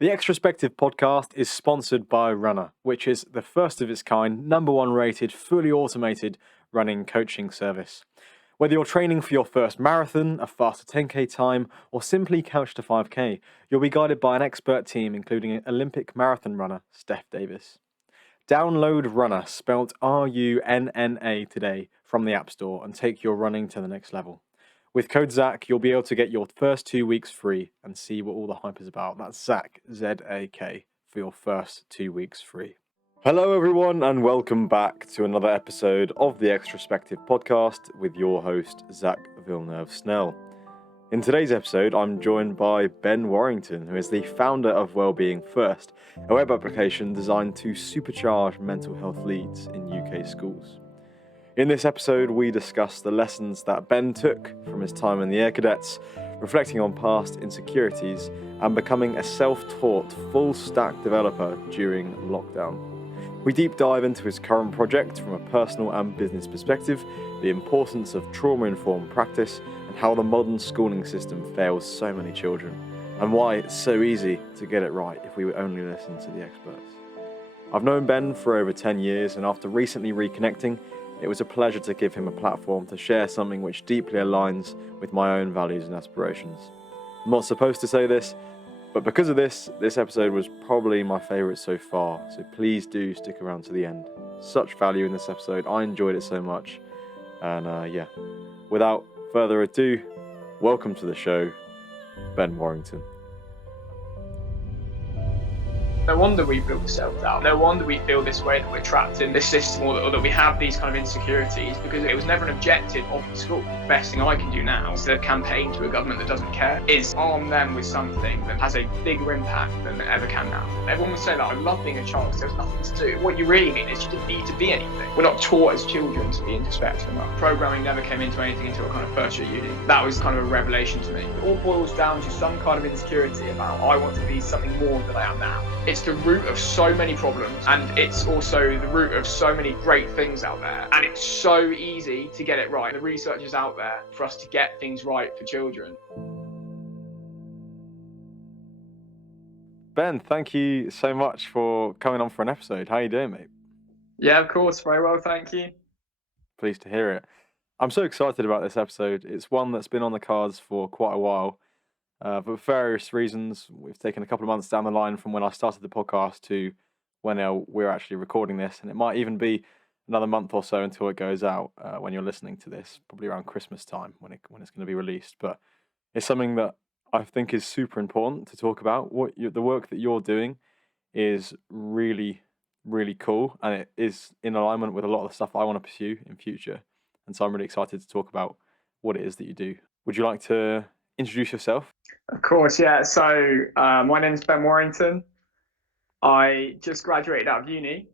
The Extrospective podcast is sponsored by Runner, which is the first of its kind, #1 rated, fully automated running coaching service. Whether you're training for your first marathon, a faster 10k time, or simply couch to 5k, you'll be guided by an expert team including Olympic marathon runner Steph Davis. Download Runner, spelt RUNNA, today from the App Store and take your running to the next level. With code ZAK, you'll be able to get your first 2 weeks free and see what all the hype is about. That's ZAK, Z-A-K, for your first 2 weeks free. Hello, everyone, and welcome back to another episode of the Extrospective podcast with your host, Zach Villeneuve-Snell. In today's episode, I'm joined by Ben Warrington, who is the founder of Wellbeing First, a web application designed to supercharge mental health leads in UK schools. In this episode, we discuss the lessons that Ben took from his time in the Air Cadets, reflecting on past insecurities, and becoming a self-taught full-stack developer during lockdown. We deep dive into his current project from a personal and business perspective, the importance of trauma-informed practice, and how the modern schooling system fails so many children, and why it's so easy to get it right if we would only listen to the experts. I've known Ben for over 10 years, and after recently reconnecting, it was a pleasure to give him a platform to share something which deeply aligns with my own values and aspirations. I'm not supposed to say this, but because of this episode was probably my favourite so far, so please do stick around to the end. Such value in this episode, I enjoyed it so much, and without further ado, welcome to the show, Ben Warrington. No wonder we feel self-doubt. No wonder we feel this way, that we're trapped in this system, or that we have these kind of insecurities, because it was never an objective of the school. The best thing I can do now, instead of campaign to a government that doesn't care, is arm them with something that has a bigger impact than it ever can now. Everyone would say that I love being a child because there's nothing to do. What you really mean is you didn't need to be anything. We're not taught as children to be introspective enough. Programming never came into anything until a kind of first year uni. That was kind of a revelation to me. It all boils down to some kind of insecurity about I want to be something more than I am now. It's the root of so many problems, and it's also the root of so many great things out there, and it's so easy to get it right. The research is out there for us to get things right for children. Ben, thank you so much for coming on for an episode. How are you doing, mate? Yeah, of course, very well, thank you. Pleased to hear it. I'm so excited about this episode. It's one that's been on the cards for quite a while. But for various reasons, we've taken a couple of months down the line from when I started the podcast to when we're actually recording this, and it might even be another month or so until it goes out when you're listening to this, probably around Christmas time when it's going to be released. But it's something that I think is super important to talk about. The work that you're doing is really, really cool, and it is in alignment with a lot of the stuff I want to pursue in future. And so I'm really excited to talk about what it is that you do. Would you like to introduce yourself? Of course, yeah. So my name is Ben Warrington. I just graduated out of uni,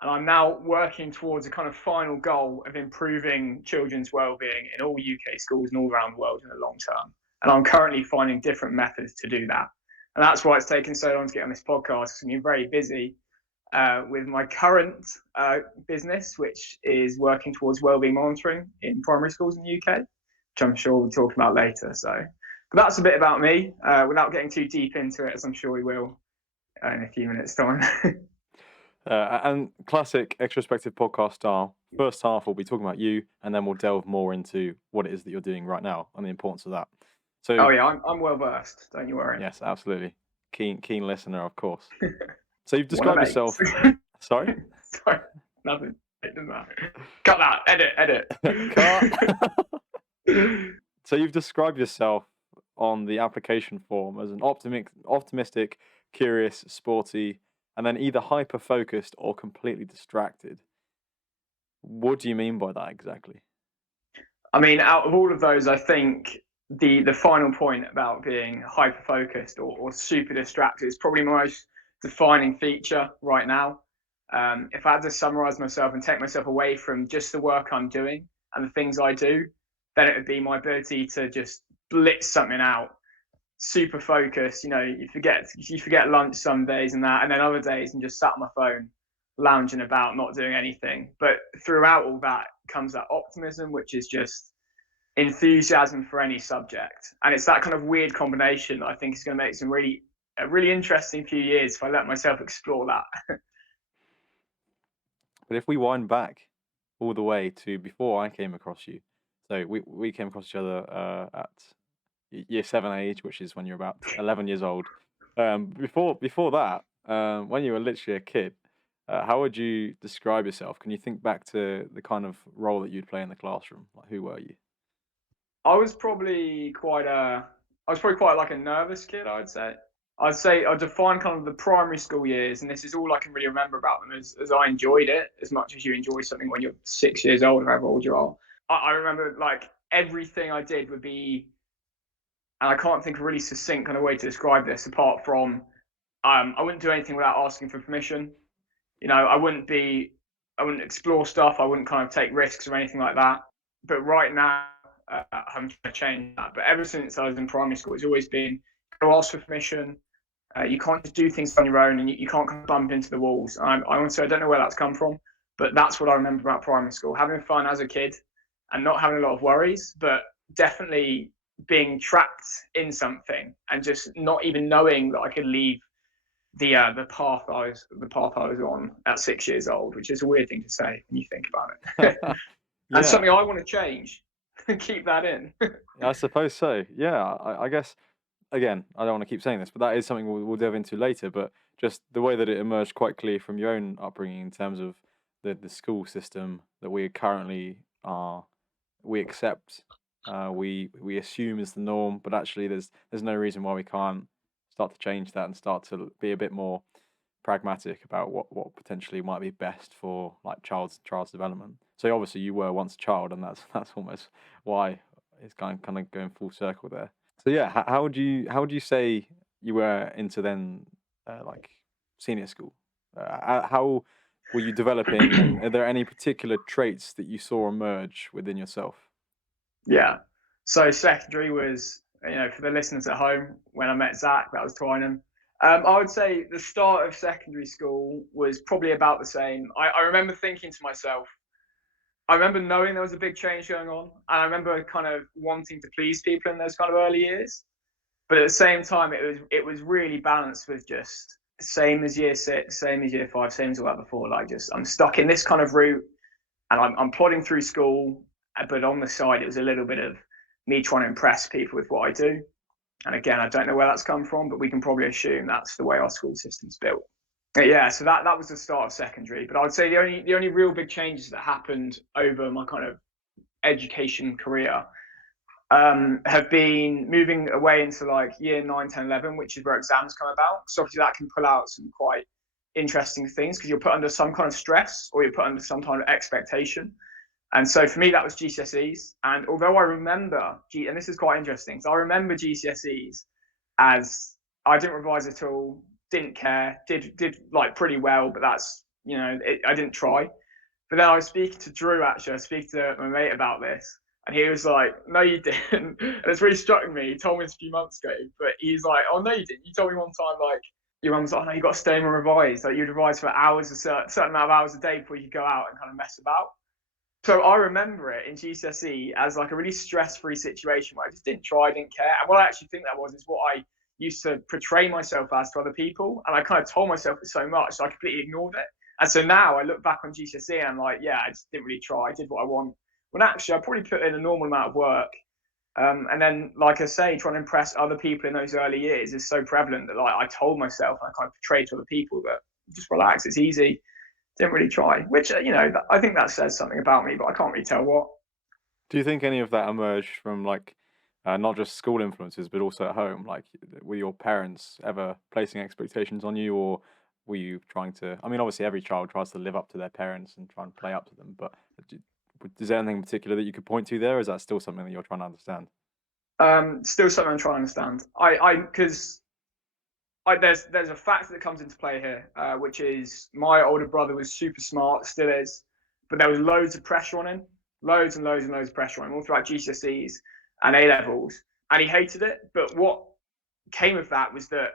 and I'm now working towards a kind of final goal of improving children's wellbeing in all UK schools and all around the world in the long term. And I'm currently finding different methods to do that. And that's why it's taken so long to get on this podcast, because I've been very busy with my current business, which is working towards wellbeing monitoring in primary schools in the UK, which I'm sure we'll talk about later. But that's a bit about me, without getting too deep into it, as I'm sure we will in a few minutes' time. And classic Extrospective podcast style, first half we'll be talking about you, and then we'll delve more into what it is that you're doing right now and the importance of that. So, oh yeah, I'm well versed, don't you worry. Yes, absolutely. Keen listener, of course. So you've described yourself... Sorry? Sorry, nothing. It doesn't matter. Cut that, edit. Cut. So you've described yourself on the application form as an optimistic, curious, sporty, and then either hyper-focused or completely distracted. What do you mean by that exactly? I mean, out of all of those, I think the final point about being hyper-focused or super distracted is probably my most defining feature right now. If I had to summarize myself and take myself away from just the work I'm doing and the things I do, then it would be my ability to just blitz something out, super focused. You forget lunch some days and then other days I'm just sat on my phone, lounging about, not doing anything. But throughout all that comes that optimism, which is just enthusiasm for any subject. And it's that kind of weird combination that I think is going to make some really a really interesting few years if I let myself explore that. But if we wind back all the way to before I came across you, so we came across each other at year 7 age, which is when you're about 11 years old. Before that, when you were literally a kid, how would you describe yourself? Can you think back to the kind of role that you'd play in the classroom? Like, who were you? I was probably quite like a nervous kid, I'd say. I'd define kind of the primary school years, and this is all I can really remember about them, as I enjoyed it as much as you enjoy something when you're 6 years old or however old you are. I remember like everything I did would be, and I can't think of a really succinct kind of way to describe this apart from I wouldn't do anything without asking for permission. You know, I wouldn't explore stuff. I wouldn't kind of take risks or anything like that. But right now, I'm trying to change that. But ever since I was in primary school, it's always been go ask for permission. You can't just do things on your own, and you can't kind of bump into the walls. I honestly, I don't know where that's come from, but that's what I remember about primary school: having fun as a kid, and not having a lot of worries, but definitely being trapped in something and just not even knowing that I could leave the path I was on at 6 years old, which is a weird thing to say when you think about it. And Yeah, something I want to change. Keep that in. I suppose so. Yeah, I guess, again, I don't want to keep saying this, but that is something we'll delve into later. But just the way that it emerged quite clear from your own upbringing in terms of the school system that we currently are, we accept, we assume is the norm, but actually there's no reason why we can't start to change that and start to be a bit more pragmatic about what potentially might be best for like child's development. So obviously you were once a child, and that's almost why it's kind of going full circle there. So yeah, how would you say you were into then like senior school? How were you developing, and are there any particular traits that you saw emerge within yourself? Yeah. So secondary was, for the listeners at home, when I met Zach, that was Twynham. I would say the start of secondary school was probably about the same. I remember thinking to myself, I remember knowing there was a big change going on, and I remember kind of wanting to please people in those kind of early years. But at the same time, it was really balanced with just same as year 6, same as year 5, same as all that before. Like, just I'm stuck in this kind of route, and I'm plodding through school, but on the side, it was a little bit of me trying to impress people with what I do. And again, I don't know where that's come from, but we can probably assume that's the way our school system's built. Yeah, so that was the start of secondary. But I would say the only real big changes that happened over my kind of education career have been moving away into like year 9, 10, 11, which is where exams come about. So obviously that can pull out some quite interesting things because you're put under some kind of stress or you're put under some kind of expectation. And so for me, that was GCSEs. And although I remember, and this is quite interesting, so I remember GCSEs as I didn't revise at all, didn't care, did like pretty well, but that's, I didn't try. But then I was speaking to Drew, actually, I was speaking to my mate about this, and he was like, no, you didn't. And it's really struck me. He told me this a few months ago, but he's like, oh, no, you didn't. You told me one time, like, your mum was like, oh, no, you got to stay home and revise. Like, you'd revise for hours, a certain amount of hours a day before you go out and kind of mess about. So I remember it in GCSE as like a really stress-free situation where I just didn't try, didn't care. And what I actually think that was is what I used to portray myself as to other people. And I kind of told myself it so much, so I completely ignored it. And so now I look back on GCSE and I'm like, yeah, I just didn't really try. I did what I want. When actually I probably put in a normal amount of work. And then, like I say, trying to impress other people in those early years is so prevalent that like I told myself and I kind of portrayed to other people that just relax, it's easy. Didn't really try, which, I think that says something about me, but I can't really tell what. Do you think any of that emerged from like not just school influences, but also at home? Like, were your parents ever placing expectations on you, or were you trying to? I mean, obviously, every child tries to live up to their parents and try and play up to them. But is there anything in particular that you could point to there? Or is that still something that you're trying to understand? Still something I'm trying to understand. Because there's a factor that comes into play here, which is my older brother was super smart, still is, but there was loads of pressure on him, loads and loads and loads of pressure on him all throughout GCSEs and A levels, and he hated it. But what came of that was that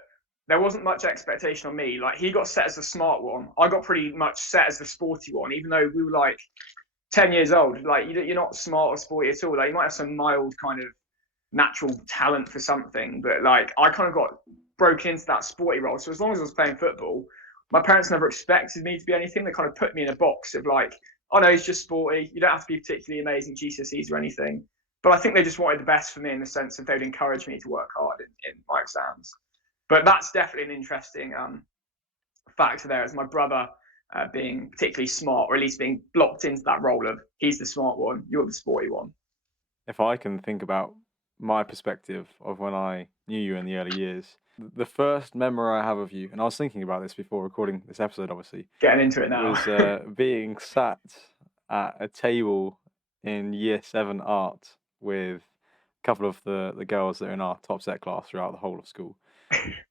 there wasn't much expectation on me. Like, he got set as the smart one, I got pretty much set as the sporty one, even though we were like 10 years old. Like, you're not smart or sporty at all. Like, you might have some mild kind of natural talent for something, but like I kind of got broken into that sporty role. So as long as I was playing football, my parents never expected me to be anything. They kind of put me in a box of like, oh no, he's just sporty. You don't have to be particularly amazing GCSEs or anything. But I think they just wanted the best for me in the sense that they'd encourage me to work hard in my exams. But that's definitely an interesting factor there, as my brother being particularly smart, or at least being blocked into that role of he's the smart one, you're the sporty one. If I can think about my perspective of when I knew you in the early years, the first memory I have of you, and I was thinking about this before recording this episode, obviously, Getting into it now. was being sat at a table in year 7 art with a couple of the girls that are in our top set class throughout the whole of school.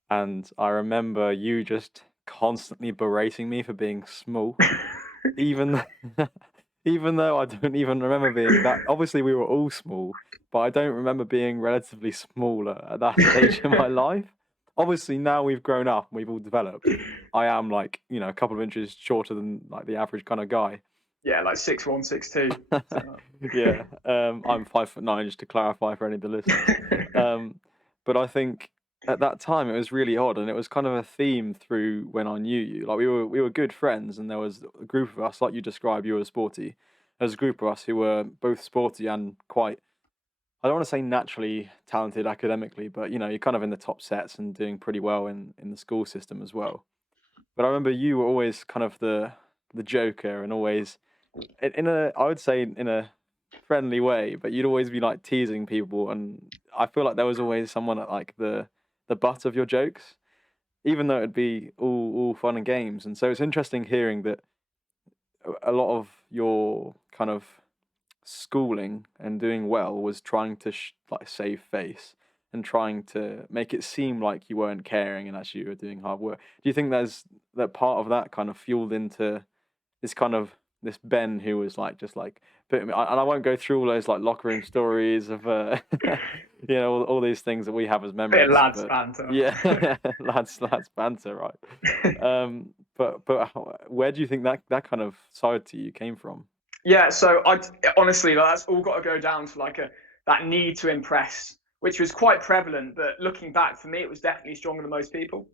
And I remember you just constantly berating me for being small, even even though I don't even remember being that. Obviously, we were all small, but I don't remember being relatively smaller at that stage in my life. Obviously, now we've grown up and we've all developed. I am like, a couple of inches shorter than like the average kind of guy. Yeah, like 6'1", 6'2". Yeah, I'm 5'9", just to clarify for any of the listeners. But I think at that time it was really odd, and it was kind of a theme through when I knew you. Like we were good friends, and there was a group of us, like you described, you were sporty. There was a group of us who were both sporty and quite, I don't want to say naturally talented academically, but you're kind of in the top sets and doing pretty well in the school system as well. But I remember you were always kind of the joker, and always I would say in a friendly way, but you'd always be like teasing people, and I feel like there was always someone at like the butt of your jokes, even though it'd be all fun and games. And so it's interesting hearing that a lot of your kind of schooling and doing well was trying to like save face and trying to make it seem like you weren't caring and actually you were doing hard work. Do you think that part of that kind of fueled into this Ben who was like just like putting me, and I won't go through all those like locker room stories of all these things that we have as memories. Bit lads banter. Yeah, lads banter, right? But where do you think that kind of side to you came from? Yeah, so I honestly, that's all got to go down to like that need to impress, which was quite prevalent. But looking back, for me, it was definitely stronger than most people.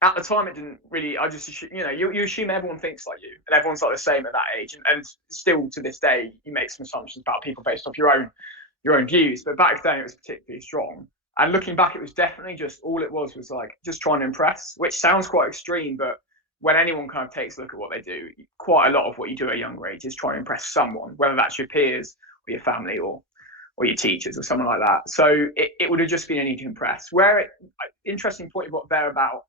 At the time, it didn't really. I just, you assume everyone thinks like you, and everyone's like the same at that age, and still to this day, you make some assumptions about people based off your own views. But back then, it was particularly strong. And looking back, it was definitely just all it was like just trying to impress, which sounds quite extreme, but when anyone kind of takes a look at what they do, quite a lot of what you do at a younger age is trying to impress someone, whether that's your peers or your family or your teachers or someone like that. So it would have just been a need to impress. Interesting point you got there about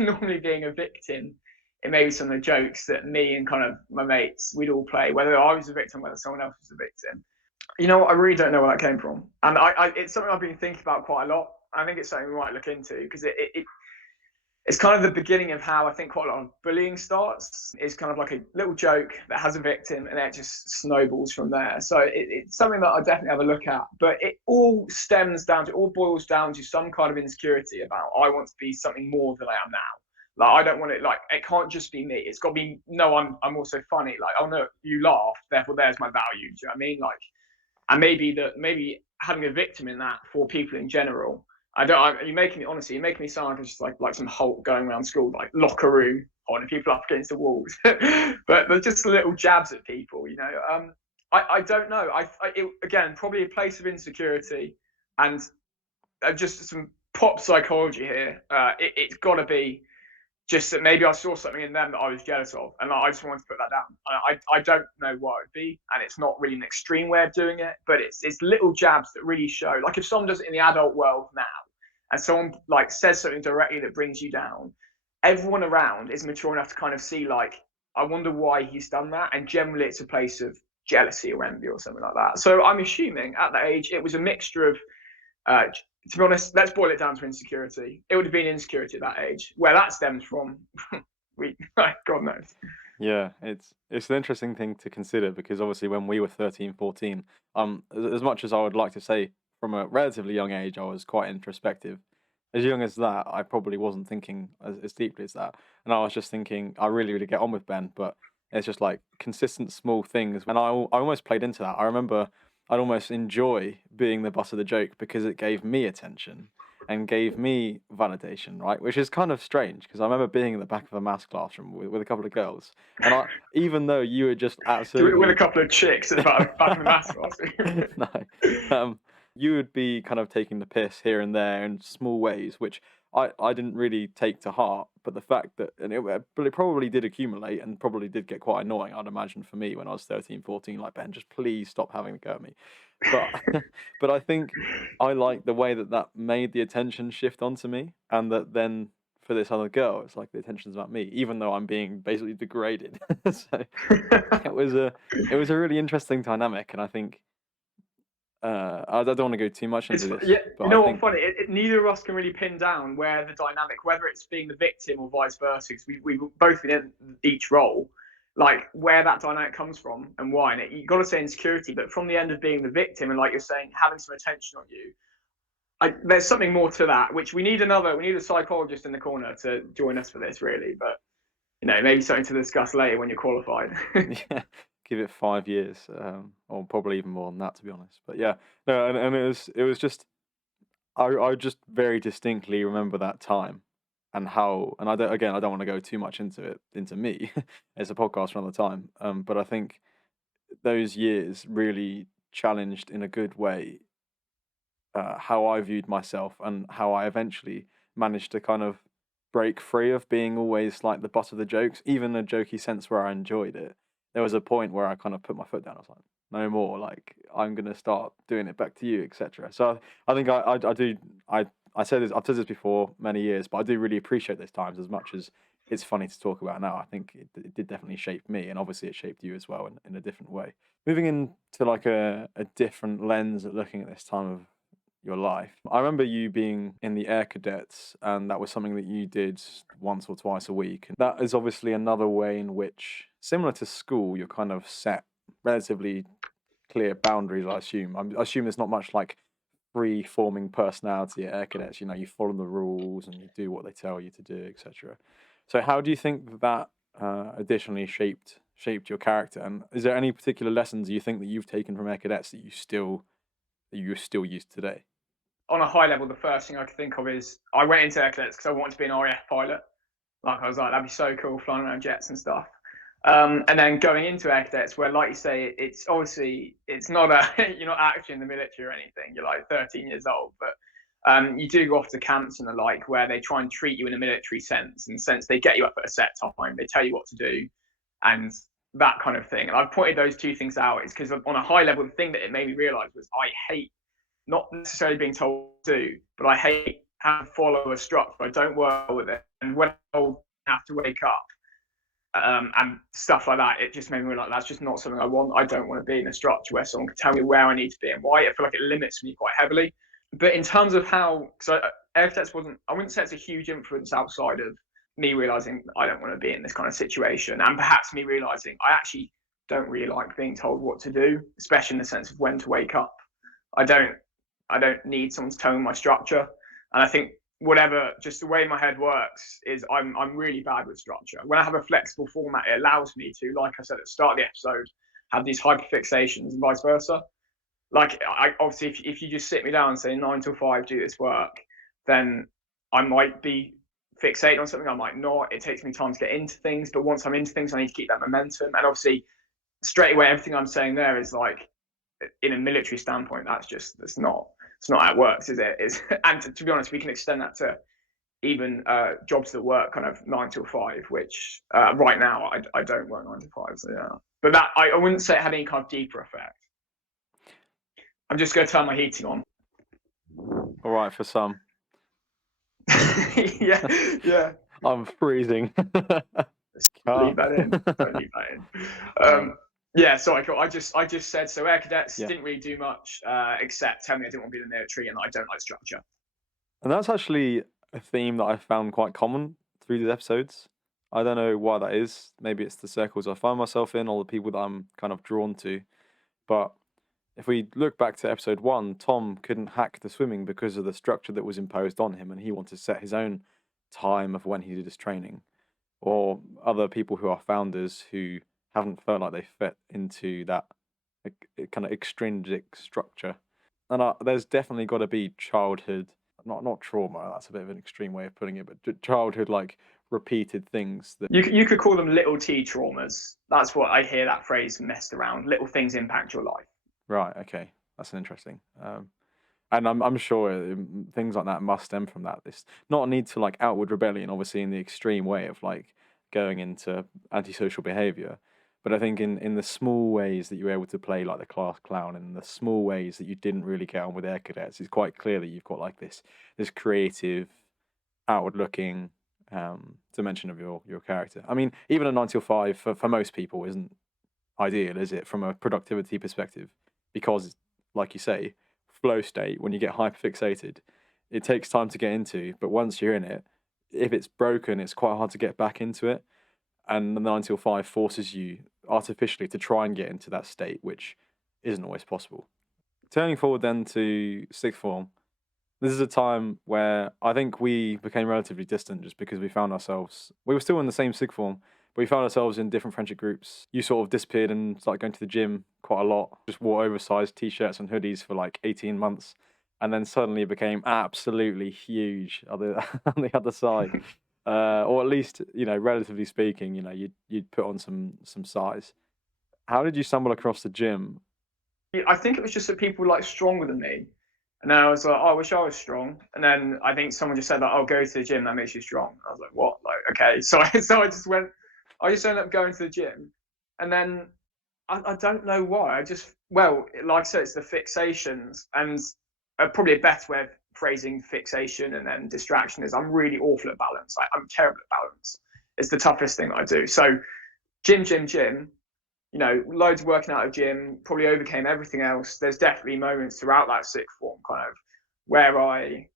normally being a victim in maybe some of the jokes that me and kind of my mates, we'd all play, whether I was a victim, whether someone else was a victim. I really don't know where that came from. And it's something I've been thinking about quite a lot. I think it's something we might look into, because it's kind of the beginning of how I think quite a lot of bullying starts. Is kind of like a little joke that has a victim, and then it just snowballs from there. So it's something that I definitely have a look at. But it all boils down to some kind of insecurity about, I want to be something more than I am now. Like, I don't want it, like, it can't just be me. It's got to be, no, I'm also funny. Like, oh no, you laughed, therefore there's my value. Do you know what I mean? Like, and maybe having a victim in that for people in general. You're making me sound like just like some Hulk going around school, like locker room, holding people up against the walls. But they're just little jabs at people, I don't know. Again, probably a place of insecurity, and just some pop psychology here. It's got to be just that maybe I saw something in them that I was jealous of, and I just wanted to put that down. I don't know what it would be, and it's not really an extreme way of doing it, but it's little jabs that really show. Like if someone does it in the adult world now, and someone like says something directly that brings you down, everyone around is mature enough to kind of see, like, I wonder why he's done that, and generally it's a place of jealousy or envy or something like that. So I'm assuming at that age it was a mixture of to be honest, let's boil it down to insecurity. It would have been insecurity at that age. Where that stems from, God knows. Yeah, it's an interesting thing to consider, because obviously when we were 13, 14, as much as I would like to say from a relatively young age I was quite introspective, as young as that I probably wasn't thinking as deeply as that. And I was just thinking I really get on with Ben, but it's just like consistent small things. And I almost played into that. I remember I'd almost enjoy being the butt of the joke because it gave me attention. and gave me validation, right? Which is kind of strange because I remember being in the back of a maths classroom with a couple of girls, and even though you were just With a absolutely couple of chicks at the back of the maths classroom. no, you would be kind of taking the piss here and there in small ways, which I didn't really take to heart. But the fact that, but it probably did accumulate and probably did get quite annoying, I'd imagine, for me when I was 13, 14, like, Ben, just please stop having a go at me. But but I think I like the way that made the attention shift onto me, and that then for this other girl, it's like the attention's about me, even though I'm being basically degraded. So it was a really interesting dynamic, and I think I don't want to go too much into this, Yeah, but you I know what's think funny? Neither of us can really pin down where the dynamic, whether it's being the victim or vice versa, because we've both been in each role, like where that dynamic comes from and why. And you've got to say insecurity, but from the end of being the victim and, like you're saying, having some attention on you, there's something more to that, which we need a psychologist in the corner to join us for this, really. But maybe something to discuss later when you're qualified. yeah, give it 5 years, or probably even more than that, to be honest. But yeah, no, and it was just I just very distinctly remember that time and how, and I don't want to go too much into me. It's a podcast for another time. But I think those years really challenged in a good way how I viewed myself and how I eventually managed to kind of break free of being always like the butt of the jokes, even a jokey sense where I enjoyed it. There was a point where I kind of put my foot down. I was like, no more. Like, I'm gonna start doing it back to you, etc. So I think I do I said this, I've said this before many years, but I do really appreciate those times as much as it's funny to talk about now. I think it did definitely shape me, and obviously it shaped you as well in a different way. Moving into like a different lens at looking at this time of your life. I remember you being in the Air Cadets, and that was something that you did once or twice a week. And that is obviously another way in which, similar to school, you're kind of set relatively clear boundaries, I assume. I assume there's not much like free forming personality at Air Cadets. You follow the rules and you do what they tell you to do, etc. So how do you think that additionally shaped your character? And is there any particular lessons you think that you've taken from Air Cadets that you still use today? On a high level, the first thing I could think of is I went into Air Cadets because I wanted to be an RAF pilot. Like, I was like, that'd be so cool, flying around jets and stuff. And then going into Air Cadets, where, like you say, it's obviously it's not you're not actually in the military or anything. You're like 13 years old, but you do go off to camps and the like, where they try and treat you in a military sense, in the sense they get you up at a set time, they tell you what to do, and that kind of thing. And I've pointed those two things out is because on a high level, the thing that it made me realise was I hate not necessarily being told what to do, but I hate having to follow a structure. I don't work with it, and when I have to wake up and stuff like that, it just made me realize that's just not something I want. I don't want to be in a structure where someone can tell me where I need to be and why. I feel like it limits me quite heavily. But in terms of how, so Air Cadets I wouldn't say it's a huge influence outside of me realizing I don't want to be in this kind of situation, and perhaps me realizing I actually don't really like being told what to do, especially in the sense of when to wake up. I don't need someone to tell me my structure. And I think whatever, just the way my head works is I'm really bad with structure. When I have a flexible format, it allows me to, like I said at the start of the episode, have these hyperfixations and vice versa. Like, obviously, if you just sit me down and say 9 till 5, do this work, then I might be fixated on something, I might not. It takes me time to get into things, but once I'm into things, I need to keep that momentum. And obviously, straight away, everything I'm saying there is like, in a military standpoint, it's not how it works, is it? And to be honest, we can extend that to even jobs that work kind of 9 till 5, which right now I don't work 9 to 5. So yeah, but that I wouldn't say it had any kind of deeper effect. I'm just going to turn my heating on. All right, for some. yeah. I'm freezing. Leave that in. Don't leave that in. Yeah, sorry, cool. I just said, so Air Cadets didn't really do much except tell me I didn't want to be in the military and I don't like structure. And that's actually a theme that I found quite common through these episodes. I don't know why that is. Maybe it's the circles I find myself in or the people that I'm kind of drawn to. But if we look back to episode 1, Tom couldn't hack the swimming because of the structure that was imposed on him, and he wanted to set his own time of when he did his training. Or other people who are founders who haven't felt like they fit into that kind of extrinsic structure. And there's definitely got to be childhood not trauma. That's a bit of an extreme way of putting it, but childhood like repeated things that. You could call them little T traumas. That's what I hear that phrase messed around. Little things impact your life. Right. Okay. That's an interesting. And I'm sure things like that must stem from that. This not a need to like outward rebellion, obviously in the extreme way of like going into antisocial behaviour, but I think in the small ways that you were able to play like the class clown, and the small ways that you didn't really get on with air cadets, it's quite clear that you've got like this creative, outward looking dimension of your character. I mean, even a 9 till 5 for most people isn't ideal, is it, from a productivity perspective? Because, like you say, flow state, when you get hyperfixated, it takes time to get into, but once you're in it, if it's broken, it's quite hard to get back into it. And the 9 till 5 forces you artificially to try and get into that state, which isn't always possible. Turning forward then to sixth form, this is a time where I think we became relatively distant just because we were still in the same sixth form, but we found ourselves in different friendship groups. You sort of disappeared and started going to the gym quite a lot, just wore oversized t-shirts and hoodies for like 18 months, and then suddenly became absolutely huge on the other side. Or at least, relatively speaking, you'd put on some size. How did you stumble across the gym? I think it was just that people were like stronger than me. And then I was like, oh, I wish I was strong. And then I think someone just said like, oh, go to the gym, that makes you strong. I was like, what? Like, okay. So I just ended up going to the gym. And then I don't know why. Well, like I said, it's the fixations. And probably a better way of phrasing fixation and then distraction is I'm really awful at balance. I'm terrible at balance. It's the toughest thing that I do. So gym, loads of working out of gym, probably overcame everything else. There's definitely moments throughout that sixth form kind of where I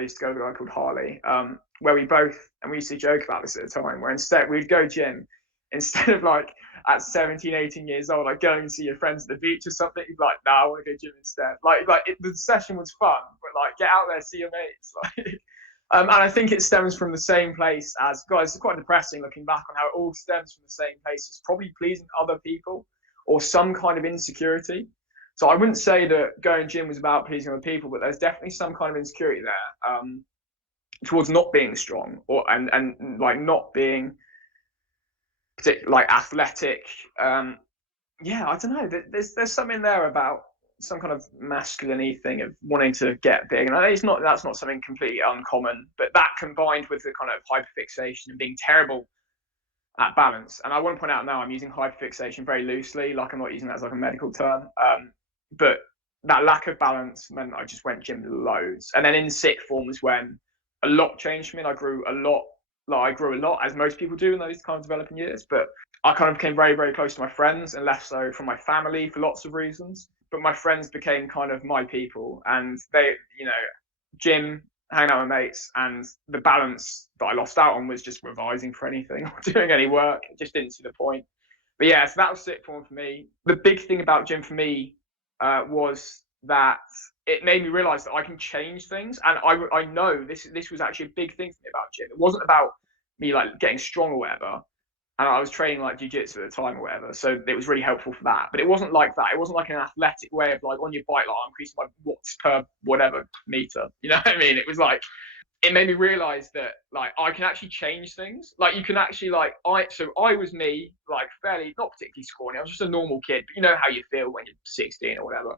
used to go with a guy called Harley, where we used to joke about this at the time, where instead we'd go gym, instead of like at 17, 18 years old, like going and see your friends at the beach or something, you'd be like, no, I want to go gym instead. The session was fun, but like get out there, see your mates. And I think it stems from the same place as, guys, it's quite depressing looking back on how it all stems from the same place. It's probably pleasing other people or some kind of insecurity. So I wouldn't say that going gym was about pleasing other people, but there's definitely some kind of insecurity there towards not being strong and like not being like athletic. I don't know. There's something there about some kind of masculine thing of wanting to get big, and that's not something completely uncommon, but that combined with the kind of hyperfixation and being terrible at balance. And I want to point out now I'm using hyperfixation very loosely, like I'm not using that as like a medical term, but that lack of balance meant I just went gym loads. And then in sixth form was when a lot changed for me, and I grew a lot, as most people do in those kind of developing years. But I kind of became very, very close to my friends and less so from my family for lots of reasons. But my friends became kind of my people, and they, gym, hanging out with mates, and the balance that I lost out on was just revising for anything or doing any work. I just didn't see the point. But yeah, so that was sixth form for me. The big thing about gym for me was that it made me realize that I can change things. And I know this was actually a big thing for me about gym. It wasn't about me like getting strong or whatever. And I was training like jiu-jitsu at the time or whatever, so it was really helpful for that. But it wasn't like that. It wasn't like an athletic way of like on your bike, like increasing my watts per whatever meter. You know what I mean? It was like, it made me realize that like I can actually change things. Like you can actually I was me, like fairly, not particularly scrawny. I was just a normal kid, but you know how you feel when you're 16 or whatever.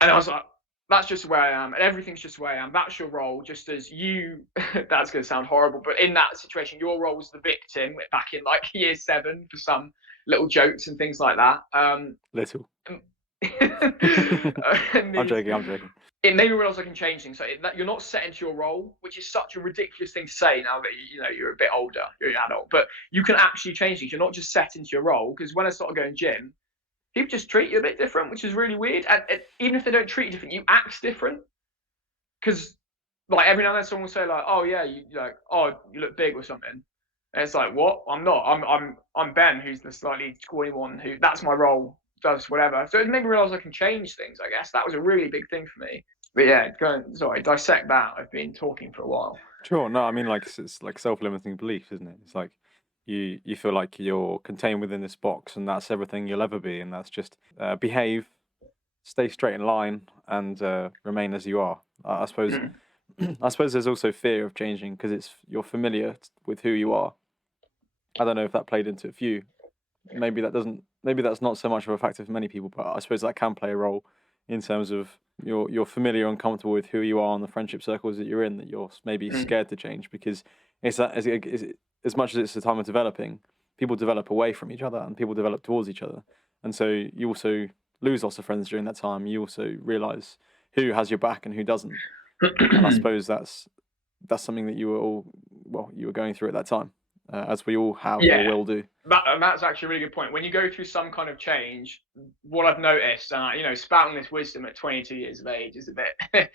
And I was like, that's just where I am, and everything's just where I am. That's your role, just as you. That's going to sound horrible, but in that situation, your role was the victim back in like year 7 for some little jokes and things like that. Little. I'm joking. It made me realize I can change things. So that you're not set into your role, which is such a ridiculous thing to say now that you're a bit older, you're an adult. But you can actually change things. You're not just set into your role. Because when I started going gym, people just treat you a bit different, which is really weird. And even if they don't treat you different, you act different. Because like every now and then someone will say like, oh yeah, you look big or something. And it's like, what? I'm not. I'm Ben, who's the slightly squatty one, who that's my role, does whatever. So it made me realize I can change things, I guess. That was a really big thing for me. But yeah, dissect that. I've been talking for a while. Sure. No, I mean, like it's like self-limiting beliefs, isn't it? It's like you feel like you're contained within this box, and that's everything you'll ever be, and that's just behave, stay straight in line, and remain as you are. I suppose I suppose there's also fear of changing because you're familiar with who you are. I don't know if that played into it for you. Maybe that's not so much of a factor for many people, but I suppose that can play a role in terms of you're familiar and comfortable with who you are and the friendship circles that you're in, that you're maybe Mm. scared to change because it's that as much as it's a time of developing, people develop away from each other and people develop towards each other, and so you also lose lots of friends during that time. You also realize who has your back and who doesn't, and I suppose that's something that you were going through at that time, as we all have or Yeah, will do. that's actually a really good point. When you go through some kind of change, what I've noticed, spouting this wisdom at 22 years of age is a bit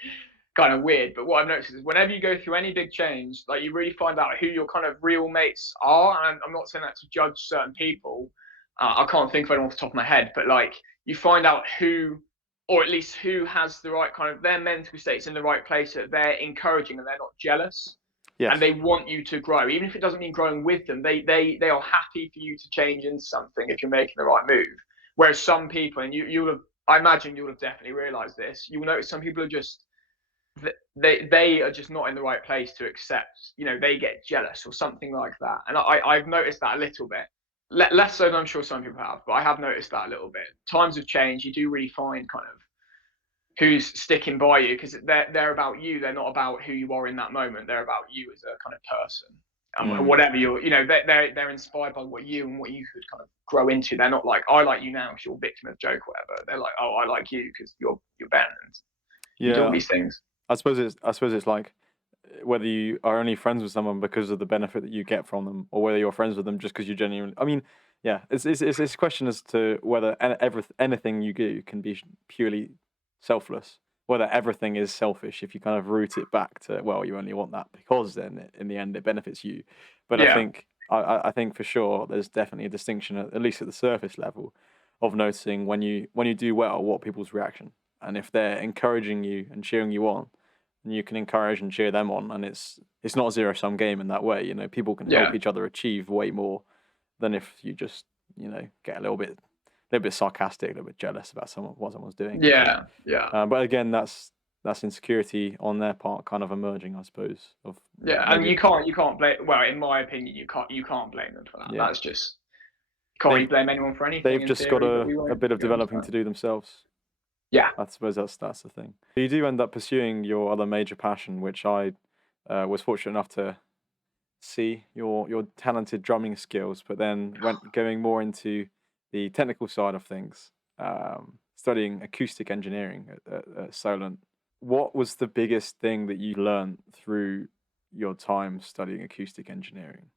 kind of weird. But what I've noticed is whenever you go through any big change, like you really find out who your kind of real mates are. And I'm not saying that to judge certain people. I can't think of anyone off the top of my head, but like you find out who, or at least who has the right kind of their mental states in the right place that they're encouraging and they're not jealous and Yes. they want you to grow, even if it doesn't mean growing with them. They are happy for you to change into something if you're making the right move. Whereas some people, and you'll have, I imagine you'll have definitely realised this. You will notice some people are just they are just not in the right place to accept. They get jealous or something like that. And I've noticed that a little bit. Less so than I'm sure some people have, but I have noticed that a little bit. Times of change, you do really find kind of who's sticking by you because they're about you. They're not about who you are in that moment. They're about you as a kind of person. Mm. Whatever they're inspired by what you and what you could kind of grow into. They're not like I like you now because you're a victim of a joke or whatever. They're like, oh, I like you because you're Ben and you do all Yeah, these things. I suppose it's like whether you are only friends with someone because of the benefit that you get from them, or whether you're friends with them just because you genuinely. I mean, yeah, it's a question as to whether anything you do can be purely selfless, whether everything is selfish if you kind of root it back to, well, you only want that because then in the end it benefits you. But I Yeah, think I think for sure there's definitely a distinction at least at the surface level of noticing when you do well what people's reaction, and if they're encouraging you and cheering you on, and you can encourage and cheer them on, and it's not a zero-sum game in that way. People can yeah, help each other achieve way more than if you just get a little bit sarcastic, a little bit jealous about what someone's doing. So, yeah, yeah. but again, that's insecurity on their part, kind of emerging, I suppose. Of Yeah, and maybe, you can't blame. Well, in my opinion, you can't blame them for that. yeah, That's just you can't really they've blame anyone for anything they've in just got theory, but a, we a won't bit of go into developing that. to do themselves. Yeah. I suppose that's the thing. You do end up pursuing your other major passion, which I was fortunate enough to see your talented drumming skills, but then went going more into the technical side of things, studying acoustic engineering at Solent. What was the biggest thing that you learned through your time studying acoustic engineering?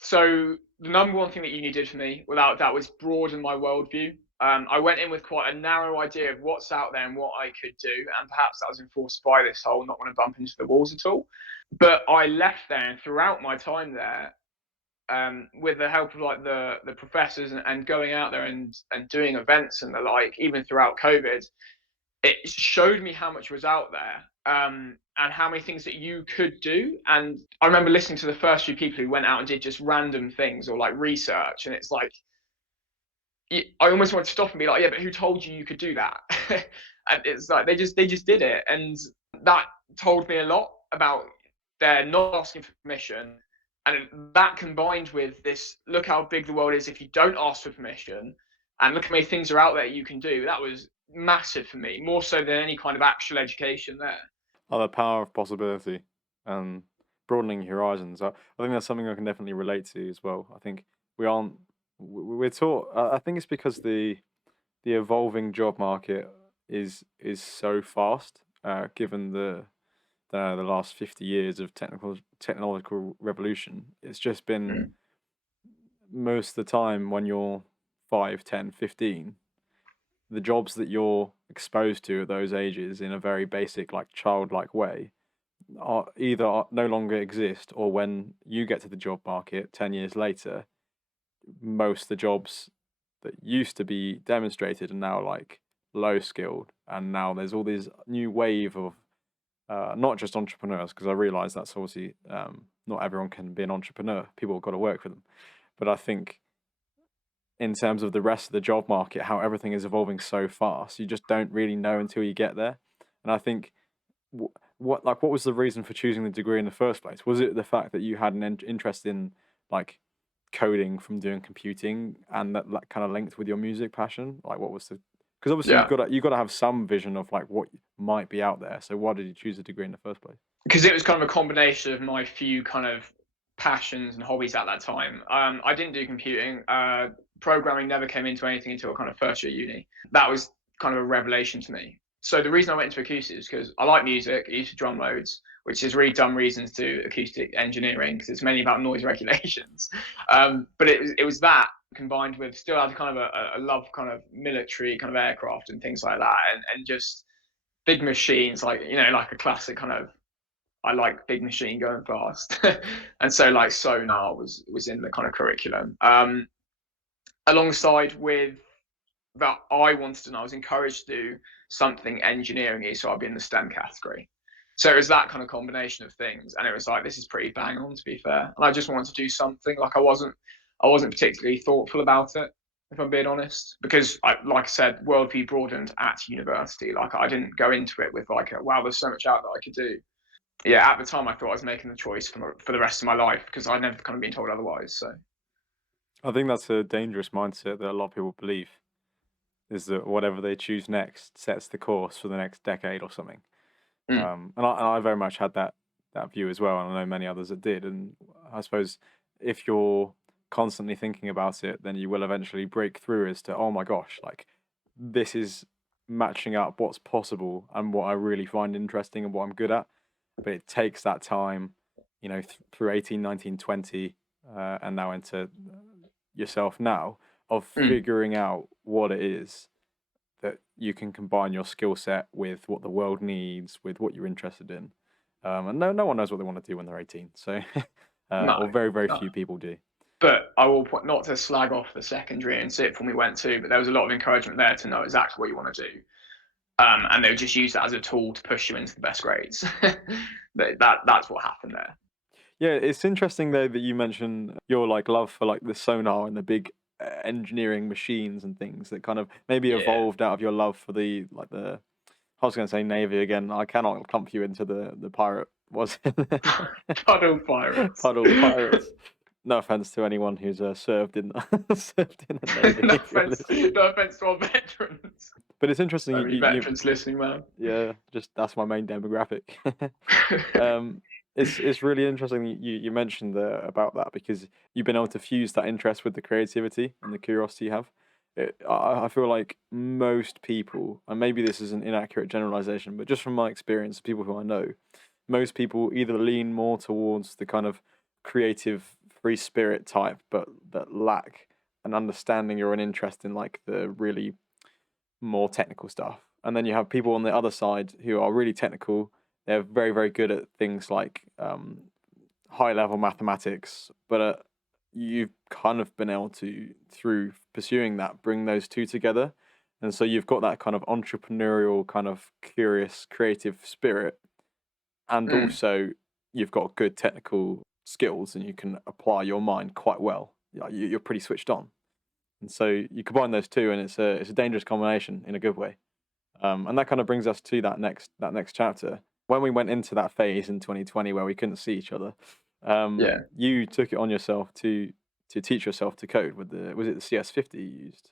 So the number one thing that uni did for me, without doubt, was broaden my worldview. I went in with quite a narrow idea of what's out there and what I could do, and perhaps that was enforced by this whole not want to bump into the walls at all. But I left there, and throughout my time there, with the help of like the professors and going out there and doing events and the like, even throughout COVID, it showed me how much was out there, and how many things that you could do. And I remember listening to the first few people who went out and did just random things or like research, and it's like I almost want to stop and be like, yeah, but who told you you could do that? And it's like they just did it, and that told me a lot about their not asking for permission. And that combined with this, look how big the world is if you don't ask for permission, and look how many things are out there you can do. That was massive for me, more so than any kind of actual education there. Oh, the power of possibility and broadening your horizons. I think that's something I can definitely relate to as well. I think we aren't we're taught. I think it's because the evolving job market is so fast, given the last 50 years of technological revolution. It's just been Mm. most of the time when you're 5, 10, 15, the jobs that you're exposed to at those ages in a very basic, like childlike way, no longer exist, or when you get to the job market 10 years later, most of the jobs that used to be demonstrated are now like low skilled, and now there's all this new wave of not just entrepreneurs, because I realize that's obviously not everyone can be an entrepreneur. People have got to work for them. But I think in terms of the rest of the job market, how everything is evolving so fast, you just don't really know until you get there. And I think what was the reason for choosing the degree in the first place? Was it the fact that you had an interest in like coding from doing computing, and that kind of linked with your music passion? Like, what was the? Because obviously Yeah. you've got to have some vision of like what might be out there. So why did you choose a degree in the first place? Because it was kind of a combination of my few kind of passions and hobbies at that time. I didn't do computing. Programming never came into anything until kind of first year uni. That was kind of a revelation to me. So the reason I went into acoustics is because I like music. I used to drum loads, which is really dumb reasons to do acoustic engineering because it's mainly about noise regulations. But it was that combined with still had kind of a love kind of military kind of aircraft and things like that, and just big machines, like, you know, like a classic kind of, I like big machine going fast. And so like sonar was in the kind of curriculum. Alongside with that, I wanted to know, I was encouraged to do something engineering-y, so I'd be in the STEM category. So it was that kind of combination of things, and it was like, this is pretty bang on, to be fair. And I just wanted to do something. Like I wasn't particularly thoughtful about it, if I'm being honest, because like I said, worldview broadened at university. Like I didn't go into it with like, wow, there's so much out that I could do. Yeah, at the time I thought I was making the choice for the rest of my life because I'd never kind of been told otherwise. So I think that's a dangerous mindset that a lot of people believe, is that whatever they choose next sets the course for the next decade or something. mm, And I very much had that view as well, and I know many others that did. And I suppose if you're constantly thinking about it, then you will eventually break through as to, oh my gosh, like this is matching up what's possible and what I really find interesting and what I'm good at. But it takes that time, you know, through 18, 19, 20, and now into yourself now, of mm, figuring out what it is that you can combine your skill set with what the world needs, with what you're interested in. And no one knows what they want to do when they're 18. So, no, or very, very no. few people do. But I will point, not to slag off the secondary and sixth form we went to, but there was a lot of encouragement there to know exactly what you want to do. And they would just use that as a tool to push you into the best grades. That's what happened there. Yeah, it's interesting though that you mentioned your like love for like the sonar and the big engineering machines and things that kind of maybe Yeah. evolved out of your love for the like the. I was going to say navy again. I cannot clump you into the pirate. Was it? Puddle pirates. Puddle pirates. No offense to anyone who's served in served in the navy. No If you're offense, listening. no offense to our veterans. But it's interesting. So many You veterans listening, man. yeah, just that's my main demographic. um, it's really interesting that you mentioned about that, because you've been able to fuse that interest with the creativity and the curiosity you have. I feel like most people, and maybe this is an inaccurate generalization, but just from my experience, people who I know, most people either lean more towards the kind of creative free spirit type, but that lack an understanding or an interest in like the really more technical stuff. And then you have people on the other side who are really technical. They're very, very good at things like high level mathematics, but you've kind of been able to, through pursuing that, bring those two together. And so you've got that kind of entrepreneurial, kind of curious, creative spirit, and Mm, also you've got good technical skills and you can apply your mind quite well. You're pretty switched on. And so you combine those two, and it's a dangerous combination in a good way. And that kind of brings us to that next chapter. When we went into that phase in 2020 where we couldn't see each other, yeah. you took it on yourself to teach yourself to code with was it the CS50 you used?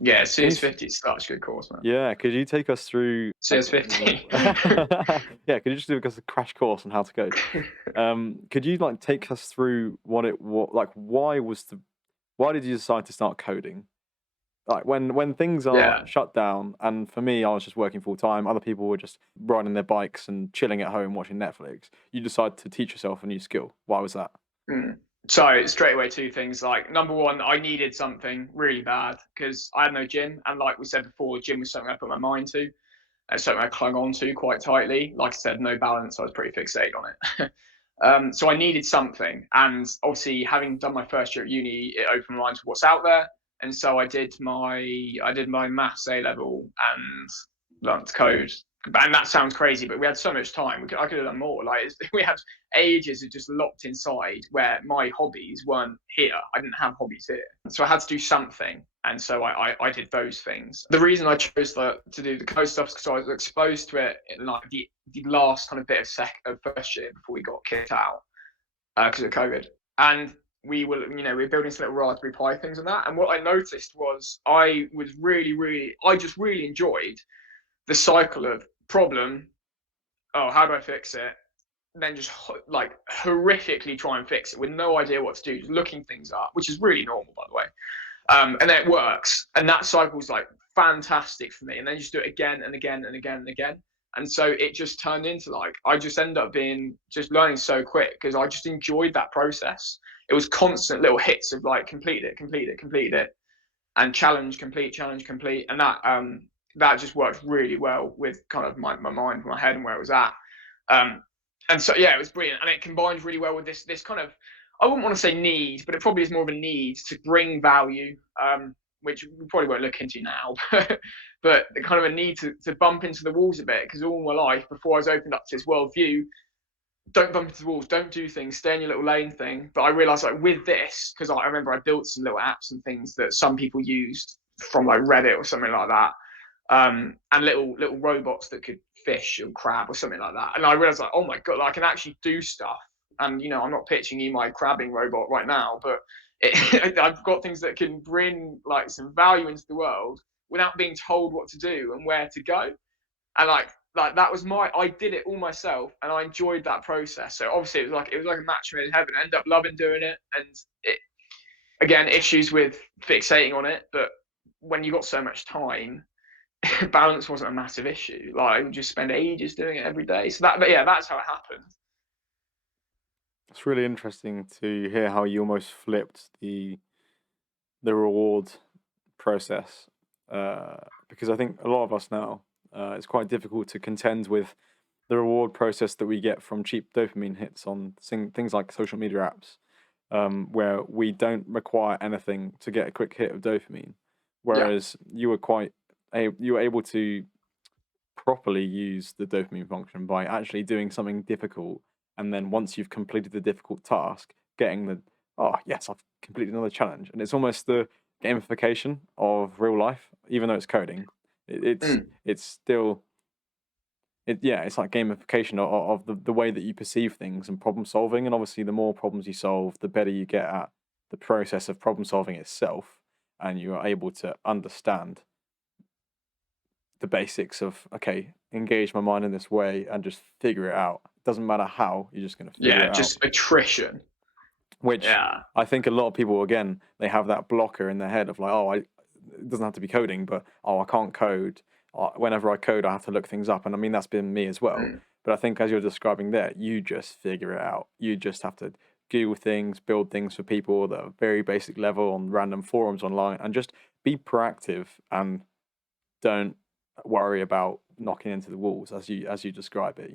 Yeah, Can you, CS50 is such a good course, man. yeah, could you take us through? CS50. Yeah, could you just do us a crash course on how to code? Could you like take us through what like why did you decide to start coding? Like when things are Yeah. shut down, and for me, I was just working full time. Other people were just riding their bikes and chilling at home watching Netflix. You decided to teach yourself a new skill. Why was that? Mm. So straight away, two things. Like number one, I needed something really bad because I had no gym, and like we said before, gym was something I put my mind to. It's something I clung on to quite tightly. Like I said, no balance. I was pretty fixated on it. So I needed something, and obviously, having done my first year at uni, it opened my mind to what's out there. And so I did my maths A level and learnt to code. And that sounds crazy, but we had so much time. I could have done more. Like we had ages of just locked inside where my hobbies weren't here. I didn't have hobbies here, so I had to do something, and so I did those things. The reason I chose to do the code stuff is because I was exposed to it in like the last kind of bit of first year before we got kicked out because of COVID, and we were building some little Raspberry Pi things and that. And what I noticed was I just really enjoyed the cycle of problem, oh, how do I fix it? Then just like horrifically try and fix it with no idea what to do, just looking things up, which is really normal, by the way. And then it works. And that cycle's like fantastic for me. And then you just do it again and again and again and again. And so it just turned into like, I just ended up just learning so quick because I just enjoyed that process. It was constant little hits of like, complete it, and challenge, complete. And that just worked really well with kind of my mind, my head, and where it was at. And so yeah, it was brilliant, and it combines really well with this kind of, I wouldn't want to say need, but it probably is more of a need to bring value, which we probably won't look into now, but the kind of a need to bump into the walls a bit, because all my life before I was opened up to this worldview, don't bump into the walls, don't do things, stay in your little lane thing. But I realized like with this, because I remember I built some little apps and things that some people used from like Reddit or something like that, and little robots that could fish or crab or something like that. And I realized like, oh my god, I can actually do stuff. And I'm not pitching you my crabbing robot right now, but I've got things that can bring like some value into the world without being told what to do and where to go. And like that was I did it all myself, and I enjoyed that process. So obviously it was like a match made in heaven. I ended up loving doing it, and it, again, issues with fixating on it, but when you got so much time, balance wasn't a massive issue. Like I would just spend ages doing it every day. So that's how it happened. It's really interesting to hear how you almost flipped the reward process, because I think a lot of us now, it's quite difficult to contend with the reward process that we get from cheap dopamine hits on things like social media apps, where we don't require anything to get a quick hit of dopamine, whereas you were able to properly use the dopamine function by actually doing something difficult, and then once you've completed the difficult task, getting oh yes, I've completed another challenge. And it's almost the gamification of real life, even though it's coding. It's still it's like gamification of the way that you perceive things and problem solving. And obviously the more problems you solve, the better you get at the process of problem solving itself, and you are able to understand the basics of, okay, engage my mind in this way and just figure it out. It doesn't matter how, you're just going to figure it out. Yeah, just attrition. Which I think a lot of people, again, they have that blocker in their head of like, it doesn't have to be coding, but I can't code. Whenever I code, I have to look things up. And I mean, that's been me as well. But I think as you're describing there, you just figure it out. You just have to Google things, build things for people that are very basic level on random forums online, and just be proactive and don't worry about knocking into the walls as you describe it.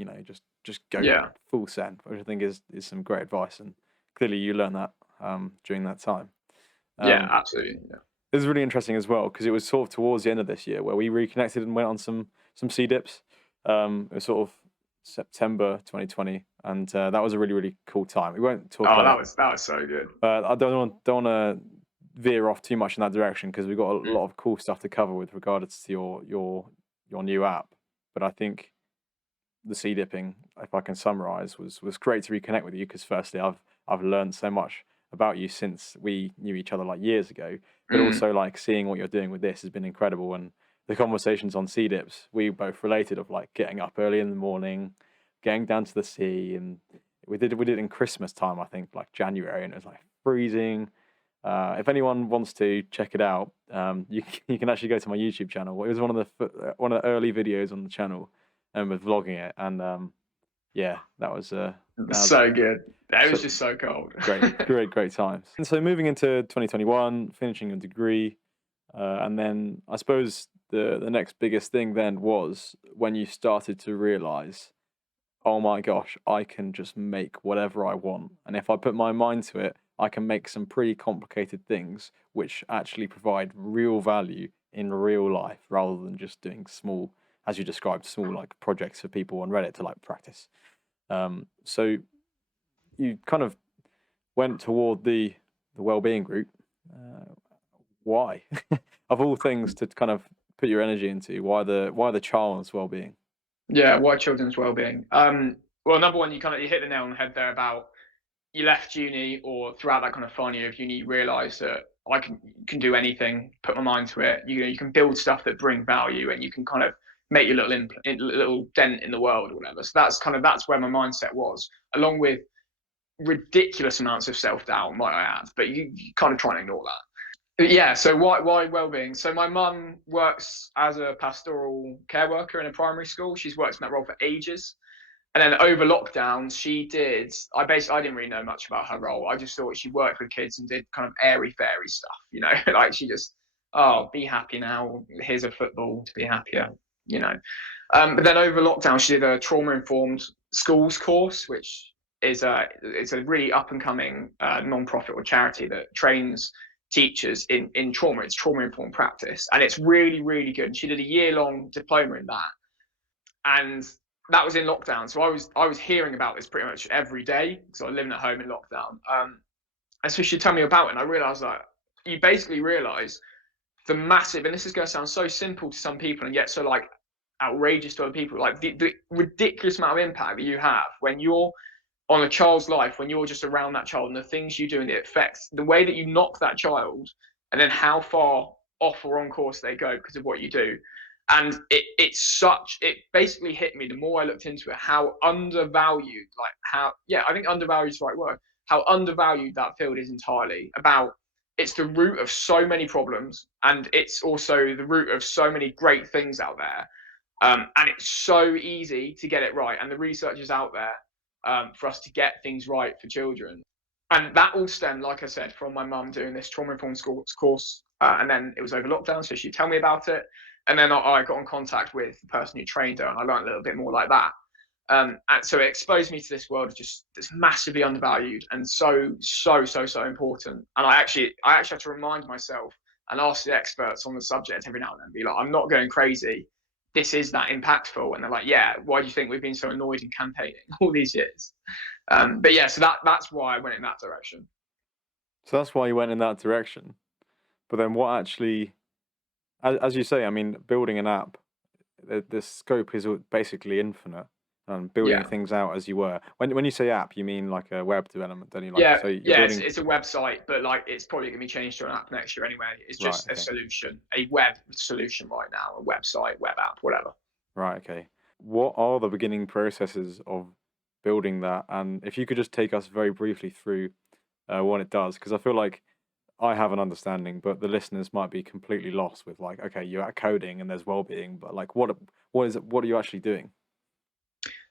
Just go full send, which I think is some great advice, and clearly you learned that during that time. Absolutely. This is really interesting as well, because it was sort of towards the end of this year where we reconnected and went on some sea dips. It was sort of September 2020, and that was a really, really cool time. We won't talk about that was so good. I don't want to veer off too much in that direction, because we've got a lot of cool stuff to cover with regards to your new app. But I think the sea dipping, if I can summarize, was great to reconnect with you, because firstly I've learned so much about you since we knew each other like years ago, but also like seeing what you're doing with this has been incredible. And the conversations on sea dips, we both related of like getting up early in the morning, getting down to the sea, and we did it in Christmas time, I think, like January, and it was like freezing. If anyone wants to check it out, you can actually go to my YouTube channel. It was one of the early videos on the channel, and with vlogging it, and that was so good. That was just so cold. great times. And so moving into 2021, finishing a degree, and then I suppose the next biggest thing then was when you started to realize, oh my gosh, I can just make whatever I want, and if I put my mind to it, I can make some pretty complicated things which actually provide real value in real life, rather than just doing small as you described, small like projects for people on Reddit to like practice. So you kind of went toward the well-being group. Why, of all things, to kind of put your energy into? Why the child's well-being? Yeah, why children's well-being? Well, number one, you hit the nail on the head there about you left uni or throughout that kind of final year of uni, you realise that I can do anything, put my mind to it. You can build stuff that bring value, and you can kind of make your little dent in the world or whatever. So that's where my mindset was, along with ridiculous amounts of self-doubt, might I add. But you kind of try and ignore that. But yeah, so why well-being? So my mum works as a pastoral care worker in a primary school. She's worked in that role for ages. And then over lockdown, I didn't really know much about her role. I just thought she worked with kids and did kind of airy fairy stuff, like she just, oh, be happy now. Here's a football to be happier. But then over lockdown, she did a trauma-informed schools course, which it's a really up-and-coming non-profit or charity that trains teachers in trauma. It's trauma-informed practice, and it's really, really good. And she did a year-long diploma in that. And that was in lockdown, so I was hearing about this pretty much every day because I was living at home in lockdown. And so she told me about it, and I realised that you basically realise the massive, and this is going to sound so simple to some people and yet so like outrageous to other people, like the ridiculous amount of impact that you have when you're on a child's life, when you're just around that child, and the things you do and it affects the way that you knock that child, and then how far off or on course they go because of what you do. And it basically hit me the more I looked into it, how undervalued, I think undervalued is the right word, how undervalued that field is entirely. It's the root of so many problems, and it's also the root of so many great things out there. And it's so easy to get it right, and the research is out there for us to get things right for children. And that all stemmed, like I said, from my mum doing this trauma-informed schools course, and then it was over lockdown, so she'd tell me about it. And then I got in contact with the person who trained her, and I learned a little bit more like that. And so it exposed me to this world of just that's massively undervalued and so important. And I actually had to remind myself and ask the experts on the subject every now and then, be like, I'm not going crazy. This is that impactful. And they're like, yeah, why do you think we've been so annoyed in campaigning all these years? But yeah, so that's why I went in that direction. So that's why you went in that direction. But then what actually, as you say, I mean, building an app, the scope is basically infinite, and building Yeah. things out as you were. When you say app, you mean like a web development, don't you? Like, Yeah, so you're building... it's a website, but like it's probably going to be changed to an app next year anyway. It's just Right, okay. a solution, a web solution right now, a website, web app, whatever. Right, okay. What are the beginning processes of building that? And if you could just take us very briefly through what it does, because I feel like I have an understanding, but the listeners might be completely lost with like, okay, you're at coding and there's well-being, but like, what is it? What are you actually doing?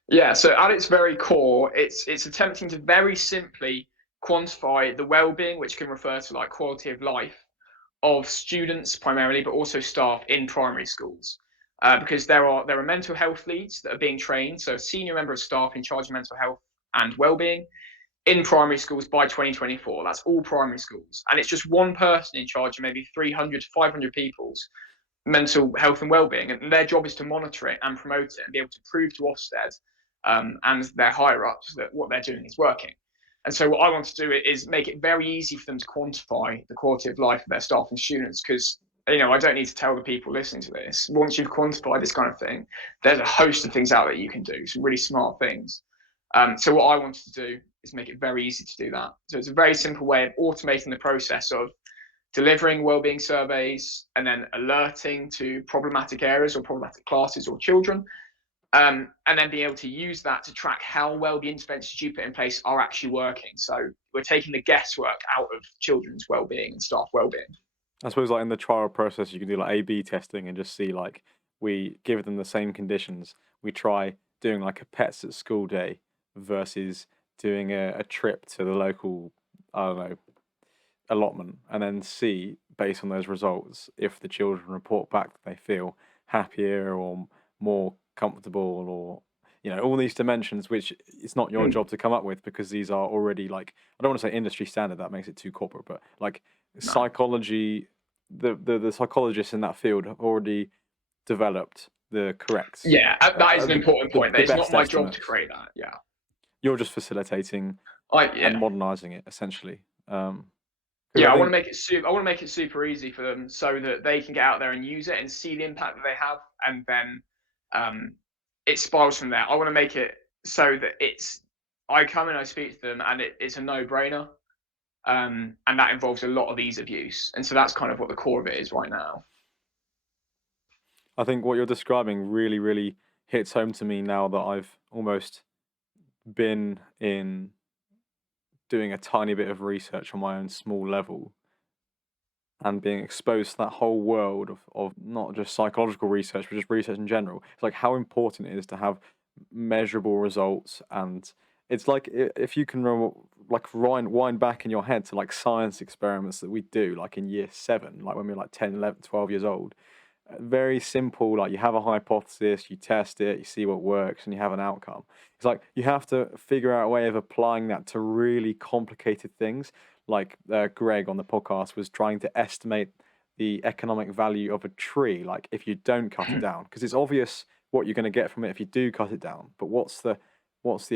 Yeah, so at its very core, it's attempting to very simply quantify the well-being, which can refer to like quality of life of students primarily, but also staff in primary schools. Because there are mental health leads that are being trained, so a senior member of staff in charge of mental health and well-being in primary schools by 2024. That's all primary schools. And it's just one person in charge of maybe 300 to 500 people's mental health and well-being. And their job is to monitor it and promote it and be able to prove to Ofsted and their higher-ups that what they're doing is working. And so what I want to do is make it very easy for them to quantify the quality of life of their staff and students, because I don't need to tell the people listening to this. Once you've quantified this kind of thing, there's a host of things out there you can do, some really smart things. So what I wanted to do is make it very easy to do that. So it's a very simple way of automating the process of delivering wellbeing surveys and then alerting to problematic areas or problematic classes or children, and then being able to use that to track how well the interventions you put in place are actually working. So we're taking the guesswork out of children's wellbeing and staff wellbeing. I suppose like in the trial process, you can do like A/B testing and just see like we give them the same conditions. We try doing like a pets at school day versus doing a trip to the local, I don't know, allotment, and then see based on those results if the children report back that they feel happier or more comfortable, or all these dimensions which it's not your job to come up with, because these are already like, I don't want to say industry standard, that makes it too corporate, but like psychology, the psychologists in that field have already developed the correct. Yeah, that is an important point. That it's not my job estimate. to create that. Yeah, You're just facilitating and modernising it essentially. Yeah, I want to make it super. I want to make it super easy for them so that they can get out there and use it and see the impact that they have, and then it spirals from there. I want to make it so that I come and I speak to them, and it's a no-brainer, and that involves a lot of ease of use, and so that's kind of what the core of it is right now. I think what you're describing really, really hits home to me now that I've almost been in doing a tiny bit of research on my own small level and being exposed to that whole world of not just psychological research, but just research in general. It's like how important it is to have measurable results. And it's like if you can wind back in your head to like science experiments that we do, like in year 7, like when we were like 10, 11, 12 years old. Very simple, like you have a hypothesis, you test it, you see what works, and you have an outcome. It's like you have to figure out a way of applying that to really complicated things. Like Greg on the podcast was trying to estimate the economic value of a tree, like if you don't cut it down, because it's obvious what you're going to get from it if you do cut it down. But what's the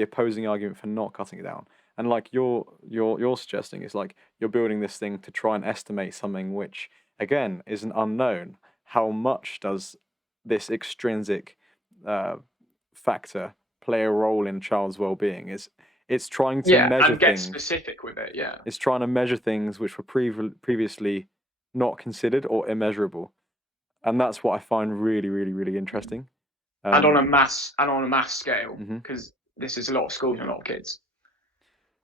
opposing argument for not cutting it down? And like you're suggesting, it's like you're building this thing to try and estimate something which again is an unknown. How much does this extrinsic factor play a role in a child's well-being? It's trying to measure and get things. Specific with it. Yeah, it's trying to measure things which were previously not considered or immeasurable, and that's what I find really, really, really interesting. And on a mass scale, because this is a lot of schools and a lot of kids.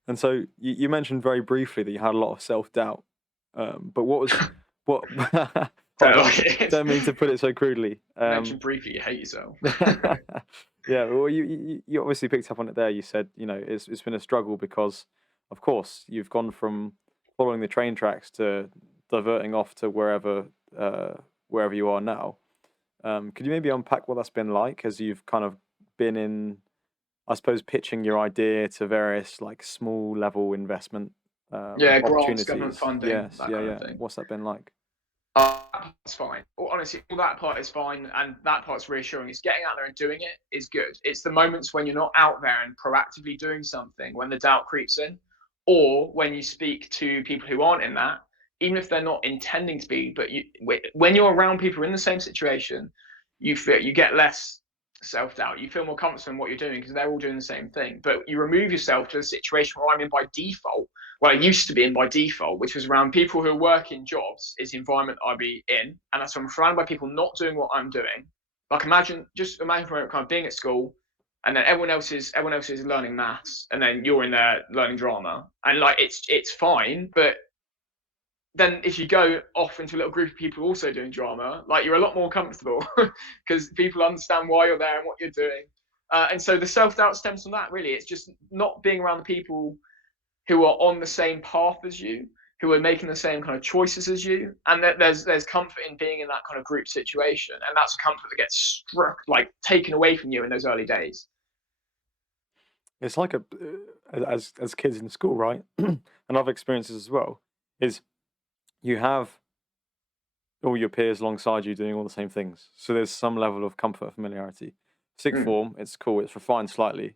And so you mentioned very briefly that you had a lot of self-doubt, but what? Don't mean to put it so crudely. Mention briefly, you hate yourself. Yeah, well, you obviously picked up on it there. You said, it's been a struggle because, of course, you've gone from following the train tracks to diverting off to wherever you are now. Could you maybe unpack what that's been like as you've kind of been in, I suppose, pitching your idea to various like small level investment grants, government funding, yes, that kind of thing. What's that been like? That part's fine. Honestly, all that part is fine, and that part's reassuring. Is getting out there and doing it is good. It's the moments when you're not out there and proactively doing something, when the doubt creeps in, or when you speak to people who aren't in that, even if they're not intending to be, but when you're around people in the same situation, you get less self-doubt. You feel more confident in what you're doing because they're all doing the same thing. But you remove yourself to a situation where I'm in by default, where I used to be in by default, which was around people who work in jobs, is the environment I'd be in. And that's when I'm surrounded by people not doing what I'm doing. Like imagine for kind of being at school, and then everyone else is learning maths, and then you're in there learning drama. And like it's fine, but then if you go off into a little group of people also doing drama, like you're a lot more comfortable because people understand why you're there and what you're doing. And so the self-doubt stems from that, really. It's just not being around the people who are on the same path as you, who are making the same kind of choices as you. And there's comfort in being in that kind of group situation. And that's a comfort that gets taken away from you in those early days. It's like as kids in school, right? And I've experiences as well, is you have all your peers alongside you doing all the same things. So there's some level of comfort, familiarity. Sixth form, it's cool, it's refined slightly.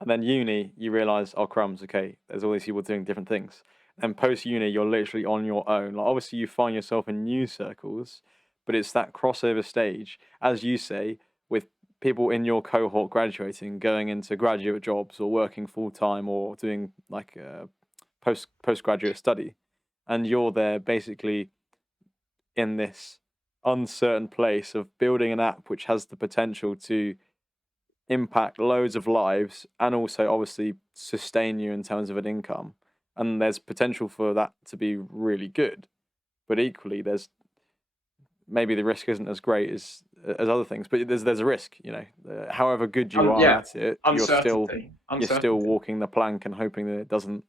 And then uni, you realise, oh crumbs, okay, there's all these people doing different things. And post-uni, you're literally on your own. Like obviously you find yourself in new circles, but it's that crossover stage, as you say, with people in your cohort graduating, going into graduate jobs or working full-time or doing like postgraduate study. And you're there basically in this uncertain place of building an app which has the potential to impact loads of lives and also obviously sustain you in terms of an income. And there's potential for that to be really good. But equally, there's maybe the risk isn't as great as other things, but there's a risk, however good you are at it, you're still walking the plank and hoping that it doesn't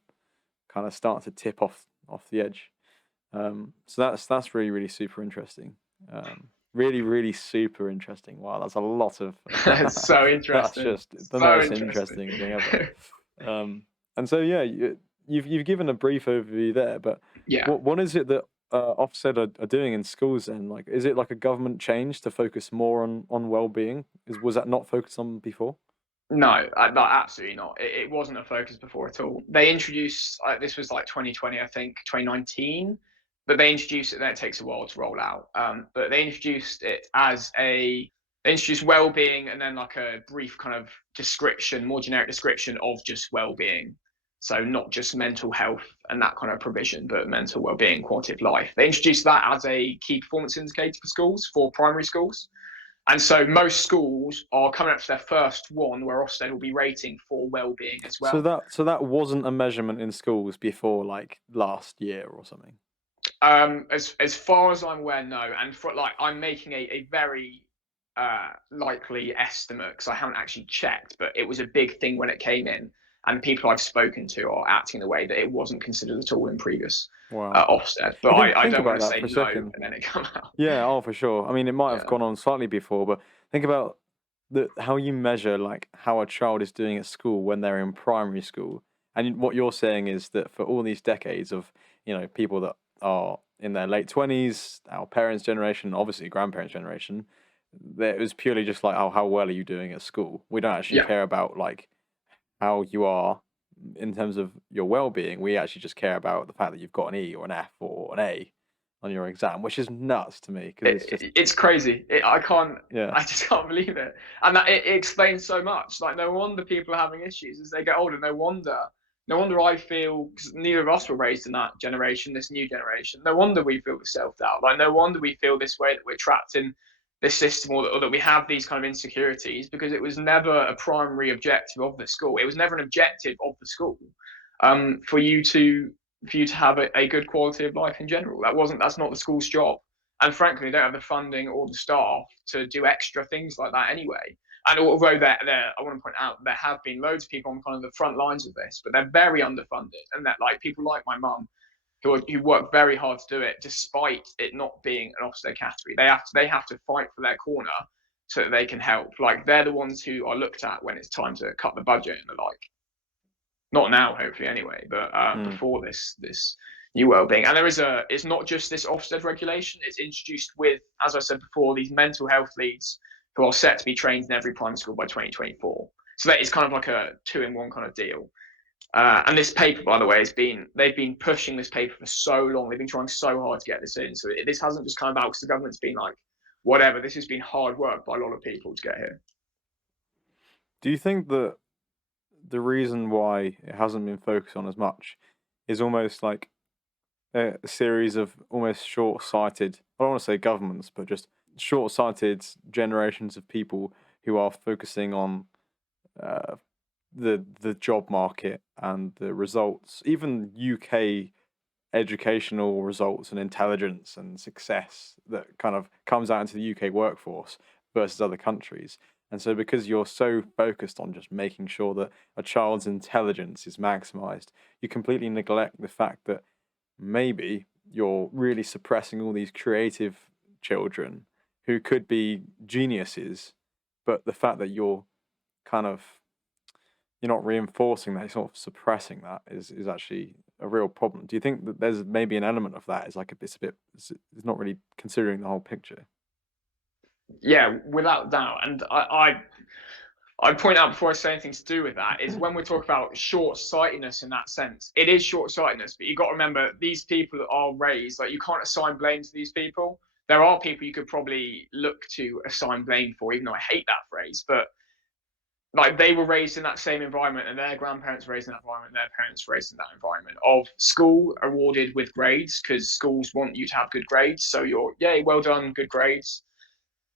kind of start to tip off the edge. So that's really, really super interesting. Really, really super interesting. Wow, that's a lot of it's so interesting. That's just the most interesting thing ever. And so you've given a brief overview there, but what is it that Ofsted are doing in schools then? Like, is it like a government change to focus more on well-being? Was that not focused on before? No, no, absolutely not. It wasn't a focus before at all. They introduced this was like 2020, I think, 2019, but they introduced it. Then it takes a while to roll out. But they introduced it as they introduced well-being and then like a brief kind of description, more generic description of just well-being. So not just mental health and that kind of provision, but mental well-being, quality of life. They introduced that as a key performance indicator for schools, for primary schools. And so most schools are coming up to their first one where Ofsted will be rating for well-being as So well. that wasn't a measurement in schools before like last year or something. As far as I'm aware, no. And for like, I'm making a very likely estimate because I haven't actually checked, but it was a big thing when it came in, and people I've spoken to are acting the way that it wasn't considered at all in previous Wow. Ofsted. But But I think don't want about to that say for a no second. and then it come out. Yeah, oh, for sure. I mean, it might have Yeah. gone on slightly before, but think about how you measure like how a child is doing at school when they're in primary school. And what you're saying is that for all these decades of, people that are in their late 20s, our parents' generation, obviously grandparents' generation, that it was purely just like, oh, how well are you doing at school? We don't actually Yeah. care about like how you are in terms of your well-being. We actually just care about the fact that you've got an E or an F or an A on your exam, which is nuts to me because it's just, It's crazy. yeah. I just can't believe it. And that it explains so much. Like, no wonder people are having issues as they get older. No wonder I feel, because neither of us were raised in that generation, this new generation. No wonder we feel the self doubt. Like, no wonder we feel this way, that we're trapped in this system, or that we have these kind of insecurities, because it was never a primary objective of the school. It was never an objective of the school, for you to have a good quality of life in general. That's not the school's job. And frankly, they don't have the funding or the staff to do extra things like that anyway. And although I want to point out, there have been loads of people on kind of the front lines of this, but they're very underfunded. And that, like, people like my mum, who work very hard to do it, despite it not being an Ofsted category. They have to fight for their corner so that they can help. Like, they're the ones who are looked at when it's time to cut the budget and the like. Not now, hopefully, anyway, but Mm. before this new wellbeing. And it's not just this Ofsted regulation. It's introduced with, as I said before, these mental health leads who are set to be trained in every primary school by 2024. So that is kind of like a 2-in-1 kind of deal. And this paper, by the way, they've been pushing this paper for so long. They've been trying so hard to get this in. So this hasn't just come about because the government's been like, whatever. This has been hard work by a lot of people to get here. Do you think that the reason why it hasn't been focused on as much is almost like a series of almost short-sighted, I don't want to say governments, but just short-sighted generations of people who are focusing on uh, the job market and the results, even UK educational results and intelligence and success that kind of comes out into the UK workforce versus other countries. And so, because you're so focused on just making sure that a child's intelligence is maximized, you completely neglect the fact that maybe you're really suppressing all these creative children who could be geniuses, but the fact that kind of you're not reinforcing that, you're sort of suppressing that is actually a real problem. Do you think that there's maybe an element of that is like it's not really considering the whole picture? Yeah, without doubt. And I'd point out before I say anything to do with that is when we talk about short-sightedness in that sense, it is short-sightedness, but you've got to remember these people are raised, like, you can't assign blame to these people. There are people you could probably look to assign blame for, even though I hate that phrase, but like, they were raised in that same environment, and their grandparents were raised in that environment, their parents were raised in that environment of school awarded with grades, because schools want you to have good grades. So you're, yay, well done, good grades.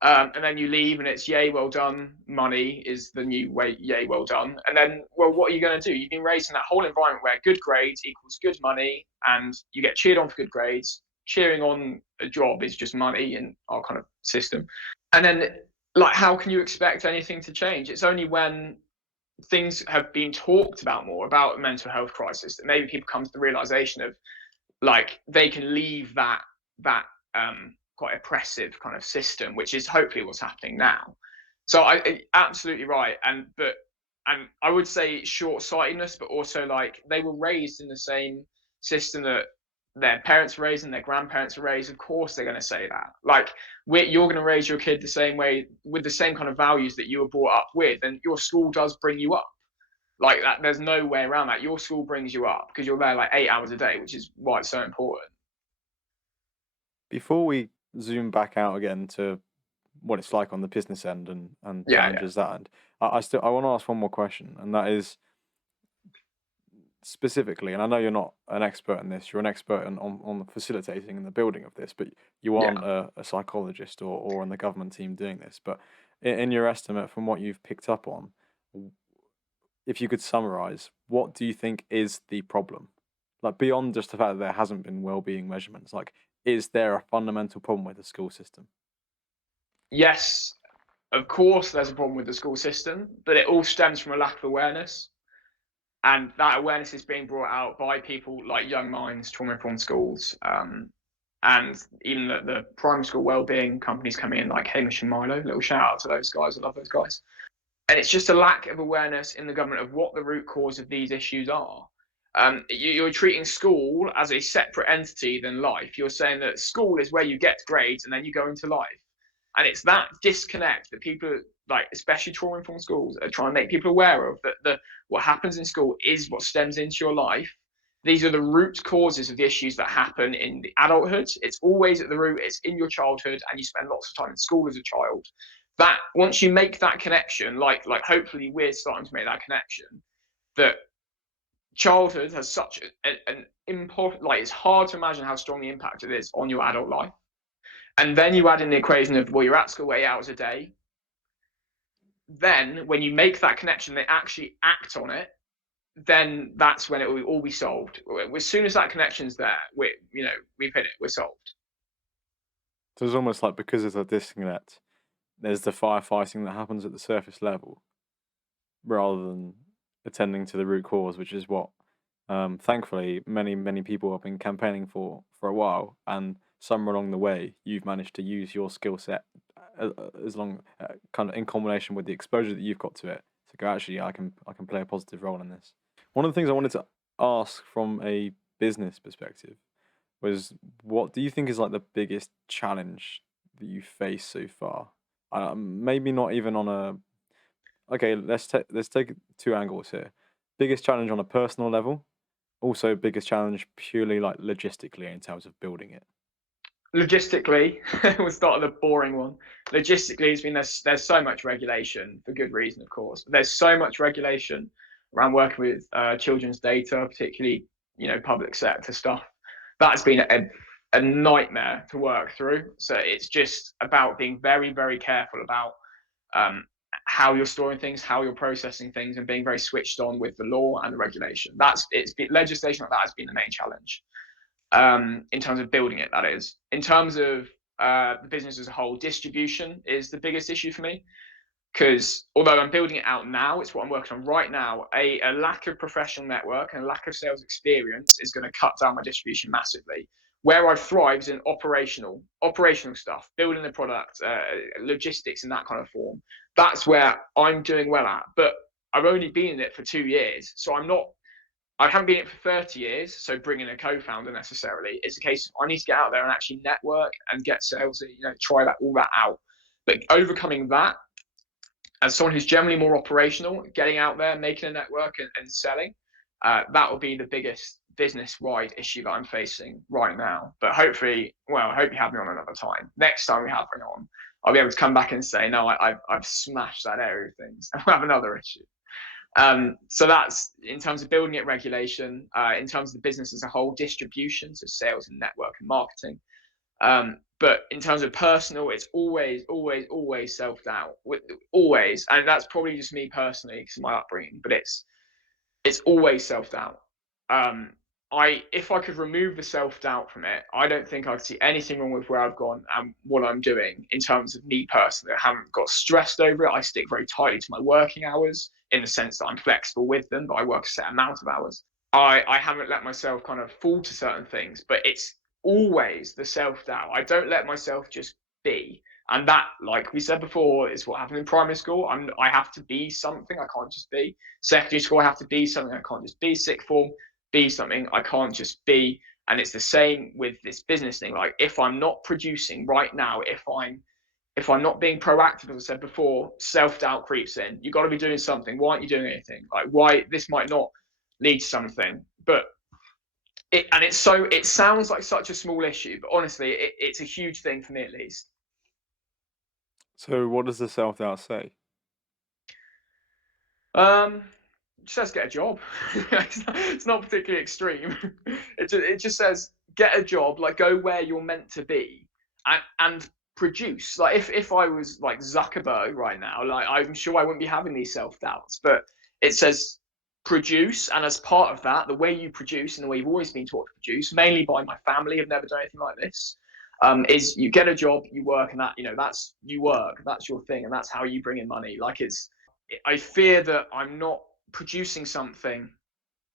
And then you leave and it's, yay, well done, money is the new way, yay, well done. And then, well, what are you going to do? You've been raised in that whole environment where good grades equals good money, and you get cheered on for good grades. Cheering on a job is just money in our kind of system. And then, like, how can you expect anything to change? It's only when things have been talked about more, about a mental health crisis, that maybe people come to the realization of, like, they can leave that quite oppressive kind of system, which is hopefully what's happening now. So I absolutely right. And I would say short-sightedness, but also, like, they were raised in the same system that their parents are raised and their grandparents are raised, of course they're going to say that. Like, you're going to raise your kid the same way, with the same kind of values that you were brought up with, and your school does bring you up like that. There's no way around that. Your school brings you up because you're there like 8 hours a day, which is why it's so important. Before we zoom back out again to what it's like on the business end and Yeah, challenges that end, I want to ask one more question, and that is specifically, and I know you're not an expert in this, you're an expert on the facilitating and the building of this, but you yeah. aren't a psychologist or on the government team doing this. But in your estimate, from what you've picked up on, if you could summarize, what do you think is the problem? Like, beyond just the fact that there hasn't been well-being measurements, like, is there a fundamental problem with the school system? Yes, of course there's a problem with the school system, but it all stems from a lack of awareness. And that awareness is being brought out by people like Young Minds, trauma-informed schools, and even the primary school wellbeing companies coming in, like Hamish and Milo. Little shout out to those guys. I love those guys. And it's just a lack of awareness in the government of what the root cause of these issues are. You're treating school as a separate entity than life. You're saying that school is where you get grades and then you go into life. And it's that disconnect that people, like especially trauma-informed schools, are trying to make people aware of, that what happens in school is what stems into your life. These are the root causes of the issues that happen in the adulthood. It's always at the root. It's in your childhood, and you spend lots of time in school as a child. That once you make that connection, like hopefully we're starting to make that connection, that childhood has such an important, like, it's hard to imagine how strong the impact it is on your adult life. And then you add in the equation of, well, you're at school 8 hours a day. Then when you make that connection, they actually act on it, then that's when it will all be solved. As soon as that connection's there, we've hit it, we're solved. So it's almost like, because there's a disconnect, there's the firefighting that happens at the surface level rather than attending to the root cause, which is what thankfully many people have been campaigning for a while, and somewhere along the way you've managed to use your skill set kind of in combination with the exposure that you've got to it to go, actually, I can play a positive role in this. One of the things I wanted to ask from a business perspective was, what do you think is like the biggest challenge that you face so far? Maybe not even on a, okay, let's take two angles here. Biggest challenge on a personal level, also biggest challenge purely like logistically in terms of building it. Logistically, we'll start with the boring one. Logistically, it's been there's so much regulation, for good reason, of course. But there's so much regulation around working with children's data, particularly public sector stuff. That's been a nightmare to work through. So it's just about being very, very careful about how you're storing things, how you're processing things, and being very switched on with the law and the regulation. Legislation like that has been the main challenge. In terms of building it, that is. In terms of the business as a whole, distribution is the biggest issue for me, because although I'm building it out now, it's what I'm working on right now, a lack of professional network and a lack of sales experience is going to cut down my distribution massively. Where I thrive is in operational stuff, building the product, logistics in that kind of form. That's where I'm doing well at, but I've only been in it for 2 years, so I haven't been in it for 30 years, so bringing a co-founder necessarily. It's a case of I need to get out there and actually network and get sales, try all that out. But overcoming that, as someone who's generally more operational, getting out there, making a network and selling, that will be the biggest business-wide issue that I'm facing right now. But hopefully, I hope you have me on another time. Next time we have me on, I'll be able to come back and say, no, I've smashed that area of things, and we'll have another issue. So that's in terms of building it, regulation, in terms of the business as a whole, distribution, so sales and network and marketing. But in terms of personal, it's always self-doubt, always. And that's probably just me personally because of my upbringing, but it's always self-doubt. If I could remove the self-doubt from it, I don't think I'd see anything wrong with where I've gone and what I'm doing in terms of me personally. I haven't got stressed over it. I stick very tightly to my working hours in the sense that I'm flexible with them, but I work a set amount of hours. I haven't let myself kind of fall to certain things, but it's always the self-doubt. I don't let myself just be. And that, like we said before, is what happened in primary school. I have to be something. I can't just be. Secondary school, I have to be something. I can't just be. Sixth form, be something. I can't just be. And it's the same with this business thing. Like, if I'm not producing right now, if I'm not being proactive, as I said before, self-doubt creeps in. You've got to be doing something. Why aren't you doing anything? Like, why this might not lead to something, but it sounds like such a small issue, but honestly, it's a huge thing for me, at least. So what does the self-doubt say? It says get a job. It's not particularly extreme. It just says get a job, like go where you're meant to be, and produce. Like, if I was like Zuckerberg right now, like, I'm sure I wouldn't be having these self doubts. But it says produce, and as part of that, the way you produce and the way you've always been taught to produce, mainly by my family, have never done anything like this. Is you get a job, you work, and that's you work, that's your thing, and that's how you bring in money. Like, I fear that I'm not producing something,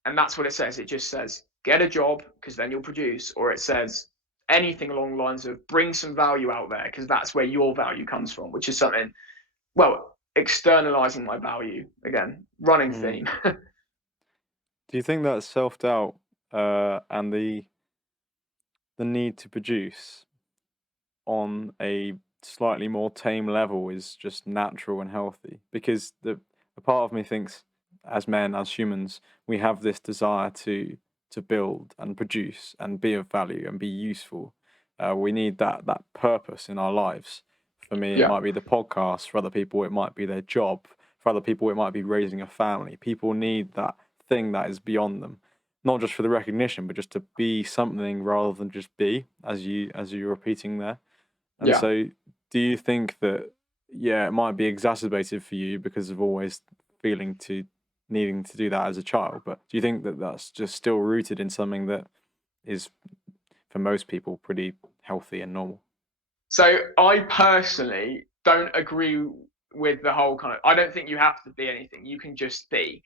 and that's what it says. It just says get a job because then you'll produce, or it says anything along the lines of bring some value out there because that's where your value comes from, which is something, well, externalizing my value again, running theme. Do you think that self-doubt and the need to produce on a slightly more tame level is just natural and healthy? Because a part of me thinks, as men, as humans, we have this desire to build and produce and be of value and be useful. We need that purpose in our lives. For me, it Yeah. might be the podcast. For other people, it might be their job. For other people, it might be raising a family. People need that thing that is beyond them, not just for the recognition, but just to be something rather than just be, as you're repeating there. And Yeah. so, do you think that, yeah, it might be exacerbated for you because of always needing to do that as a child, but do you think that that's just still rooted in something that is, for most people, pretty healthy and normal? So I personally don't agree with the whole kind of. I don't think you have to be anything. You can just be.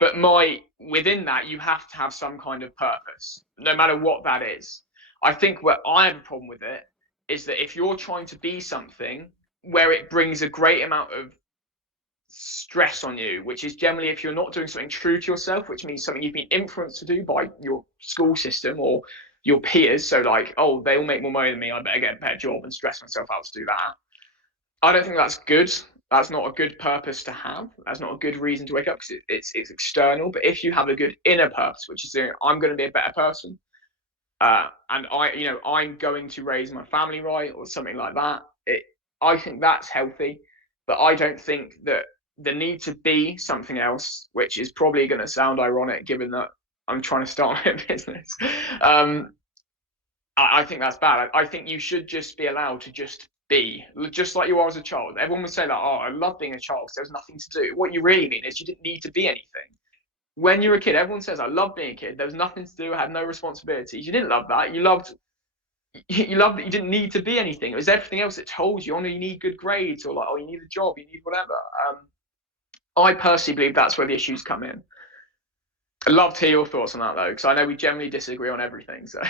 But within that, you have to have some kind of purpose, no matter what that is. I think where I have a problem with it is that if you're trying to be something where it brings a great amount of stress on you, which is generally if you're not doing something true to yourself, which means something you've been influenced to do by your school system or your peers. So, like, oh, they all make more money than me, I better get a better job and stress myself out to do that. I don't think that's good. That's not a good purpose to have. That's not a good reason to wake up because it's external. But if you have a good inner purpose, which is saying, I'm going to be a better person, and I'm going to raise my family right, or something like that. I think that's healthy. But I don't think that the need to be something else, which is probably going to sound ironic given that I'm trying to start my own business. I think that's bad. I think you should just be allowed to just be, just like you are as a child. Everyone would say that, oh, I love being a child because there was nothing to do. What you really mean is you didn't need to be anything. When you're a kid, everyone says, I love being a kid. There was nothing to do. I had no responsibilities. You didn't love that. You loved that you didn't need to be anything. It was everything else that told you, oh, no, you need good grades, or like, oh, you need a job, you need whatever. I personally believe that's where the issues come in. I'd love to hear your thoughts on that, though, because I know we generally disagree on everything. So,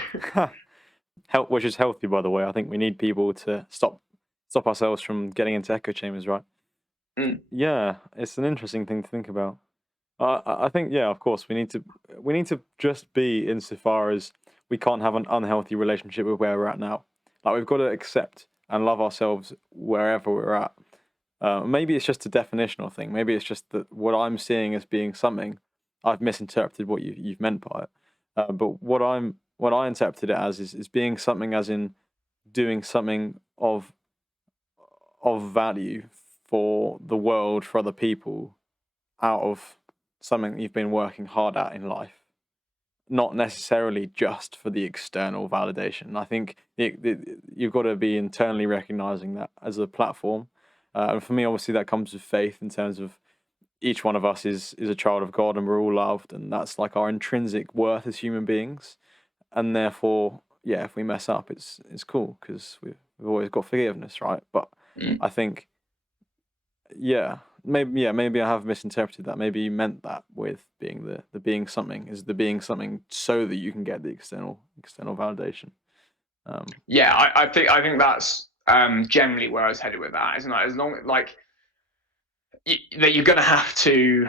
Which is healthy, by the way. I think we need people to stop ourselves from getting into echo chambers, right? Yeah, it's an interesting thing to think about. I think, yeah, of course, we need to just be, insofar as we can't have an unhealthy relationship with where we're at now. Like, we've got to accept and love ourselves wherever we're at. Maybe it's just a definitional thing. Maybe it's just that what I'm seeing as being something, I've misinterpreted what you've meant by it. But what I interpreted it as is being something, as in doing something of value for the world, for other people, out of something you've been working hard at in life, not necessarily just for the external validation. I think you've got to be internally recognizing that as a platform. And for me, obviously, that comes with faith, in terms of each one of us is a child of God, and we're all loved, and that's like our intrinsic worth as human beings. And therefore, yeah, if we mess up, it's cool because we've always got forgiveness, right? But I think, maybe I have misinterpreted that. Maybe you meant that with being the being something, is the being something so that you can get the external validation. I think that's generally where I was headed with that. Isn't it? As long like that, you're going to have to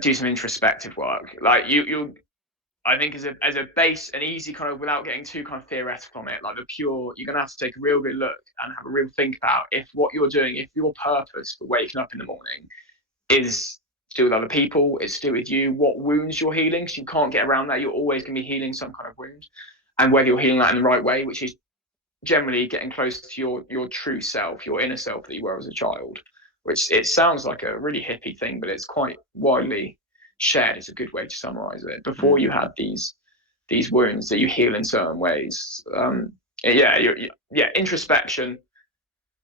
do some introspective work. Like I think as a base, an easy kind of, without getting too kind of theoretical on it, like the pure, you're gonna have to take a real good look and have a real think about if what you're doing, if your purpose for waking up in the morning is to do with other people, it's to do with you, what wounds you're healing. Because you can't get around that. You're always gonna be healing some kind of wound, and whether you're healing that in the right way, which is generally getting close to your true self, your inner self that you were as a child. Which, it sounds like a really hippie thing, but it's quite widely shared. It's a good way to summarize it. Before you had these wounds that you heal in certain ways. Yeah, introspection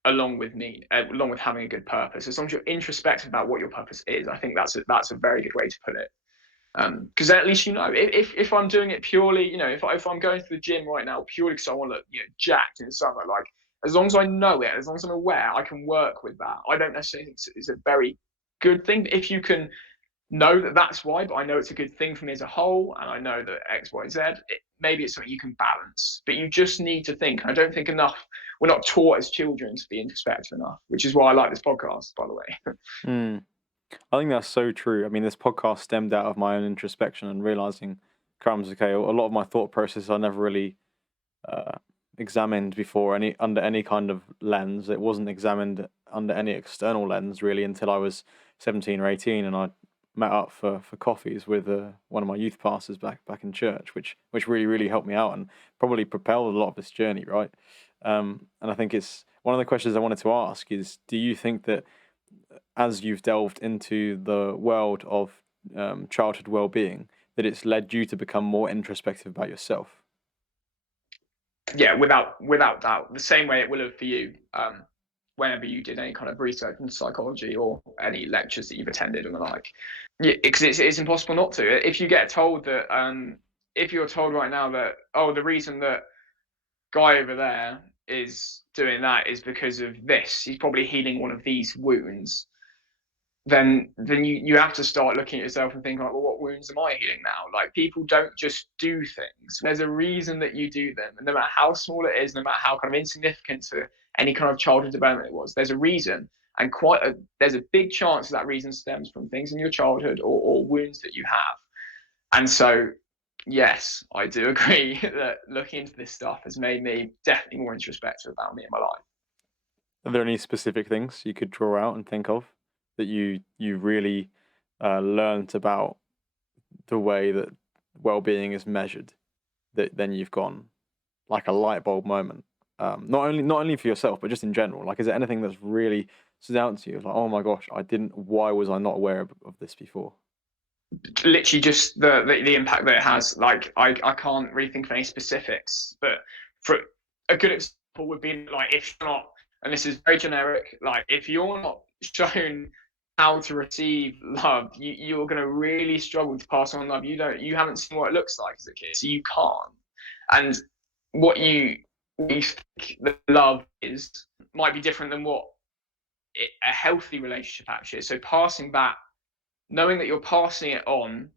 along with along with having a good purpose. As long as you're introspective about what your purpose is, I think that's a very good way to put it. Because then at least you know, if I'm doing it purely, if I'm going to the gym right now purely because I want to look, jacked in the summer, like, as long as I know it, as long as I'm aware, I can work with that. I don't necessarily think it's a very good thing, but if you can know that that's why, but I know it's a good thing for me as a whole, and I know that X, Y, Z, maybe it's something you can balance. But you just need to think. I don't think enough. We're not taught as children to be introspective enough, which is why I like this podcast, by the way. I think that's so true. I mean, this podcast stemmed out of my own introspection and realizing, crumbs, okay, a lot of my thought process I never really examined before under any kind of lens. It wasn't examined under any external lens really until I was 17 or 18, and I met up for coffees with one of my youth pastors back in church, which really helped me out and probably propelled a lot of this journey, right? And I think it's one of the questions I wanted to ask is, do you think that as you've delved into the world of childhood well-being, that it's led you to become more introspective about yourself? Yeah, without doubt. The same way it will have for you, whenever you did any kind of research in psychology or any lectures that you've attended and the like. Yeah, because it's impossible not to. If you get told that, if you're told right now that, oh, the reason that guy over there is doing that is because of this, he's probably healing one of these wounds, then you have to start looking at yourself and think, like, well, what wounds am I healing now? Like, people don't just do things. There's a reason that you do them, and no matter how small it is, no matter how kind of insignificant to any kind of childhood development it was, there's a reason, and there's a big chance that reason stems from things in your childhood or wounds that you have. And so, yes, I do agree that looking into this stuff has made me definitely more introspective about me and my life. Are there any specific things you could draw out and think of that you really learned about the way that well-being is measured, that then you've gone like a light bulb moment, not only for yourself but just in general? Like, is there anything that's really stood out to you, like, oh my gosh, why was I not aware of this before? Literally just the impact that it has. Like, I can't really think of any specifics, but for a good example would be, like, if you're not, and this is very generic, like, if you're not shown how to receive love, you're going to really struggle to pass on love. You haven't seen what it looks like as a kid, so you can't. And what you think that love is might be different than what a healthy relationship actually is. So passing that, knowing that you're passing it on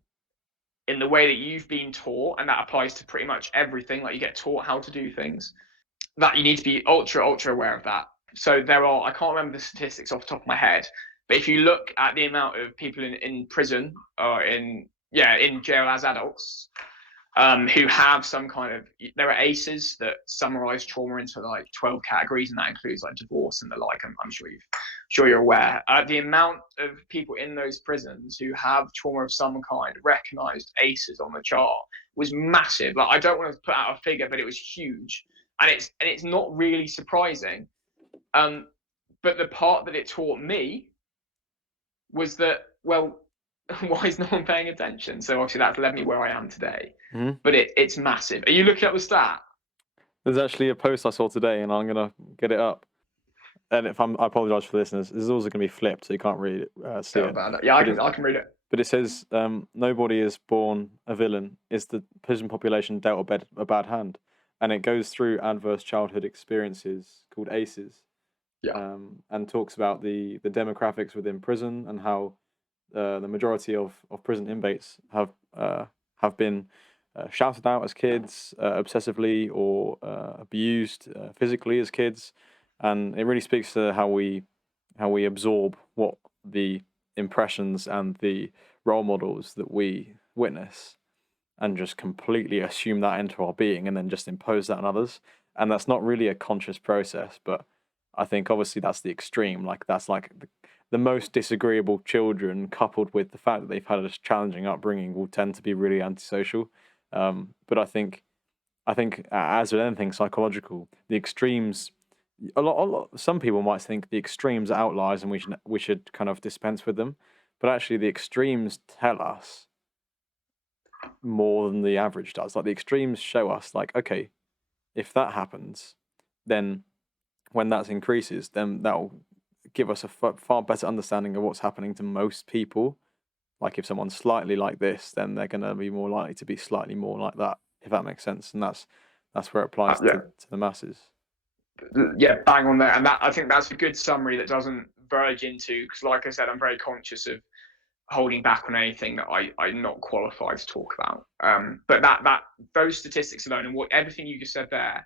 in the way that you've been taught, and that applies to pretty much everything, like you get taught how to do things, that you need to be ultra aware of that. So I can't remember the statistics off the top of my head, but if you look at the amount of people in prison or in jail as adults, who have some kind of, there are ACEs that summarize trauma into like 12 categories, and that includes like divorce and the like. I'm sure you're aware. The amount of people in those prisons who have trauma of some kind, recognized ACEs on the chart, was massive. Like, I don't want to put out a figure, but it was huge, and it's not really surprising. But the part that it taught me was that, well, why is no one paying attention? So obviously that's led me where I am today. Mm-hmm. But it's massive. Are you looking up the stat? There's actually a post I saw today, and I'm gonna get it up. And I apologize for listeners. This is also going to be flipped, so you can't read it, see it. Yeah, I can read it. But it says, nobody is born a villain. Is the prison population dealt a bad hand? And it goes through adverse childhood experiences called ACEs. Yeah. And talks about the demographics within prison and how the majority of prison inmates have been shouted out as kids, obsessively, or abused physically as kids. And it really speaks to how we absorb what the impressions and the role models that we witness. and just completely assume that into our being and then just impose that on others. And that's not really a conscious process, but I think obviously that's the extreme. Like that's like the most disagreeable children, coupled with the fact that they've had a challenging upbringing, will tend to be really antisocial. But I think as with anything psychological, the extremes. Some people might think the extremes are outliers and we should kind of dispense with them, but actually the extremes tell us more than the average does. Like the extremes show us, like, okay, if that happens, then when that increases, then that'll give us a far better understanding of what's happening to most people. Like if someone's slightly like this, then they're going to be more likely to be slightly more like that, if that makes sense. And that's where it applies Yeah, to the masses. yeah, bang on there. And that, I think that's a good summary that doesn't verge into, because like I said, I'm very conscious of holding back on anything that I'm not qualified to talk about. But that those statistics alone and everything you just said there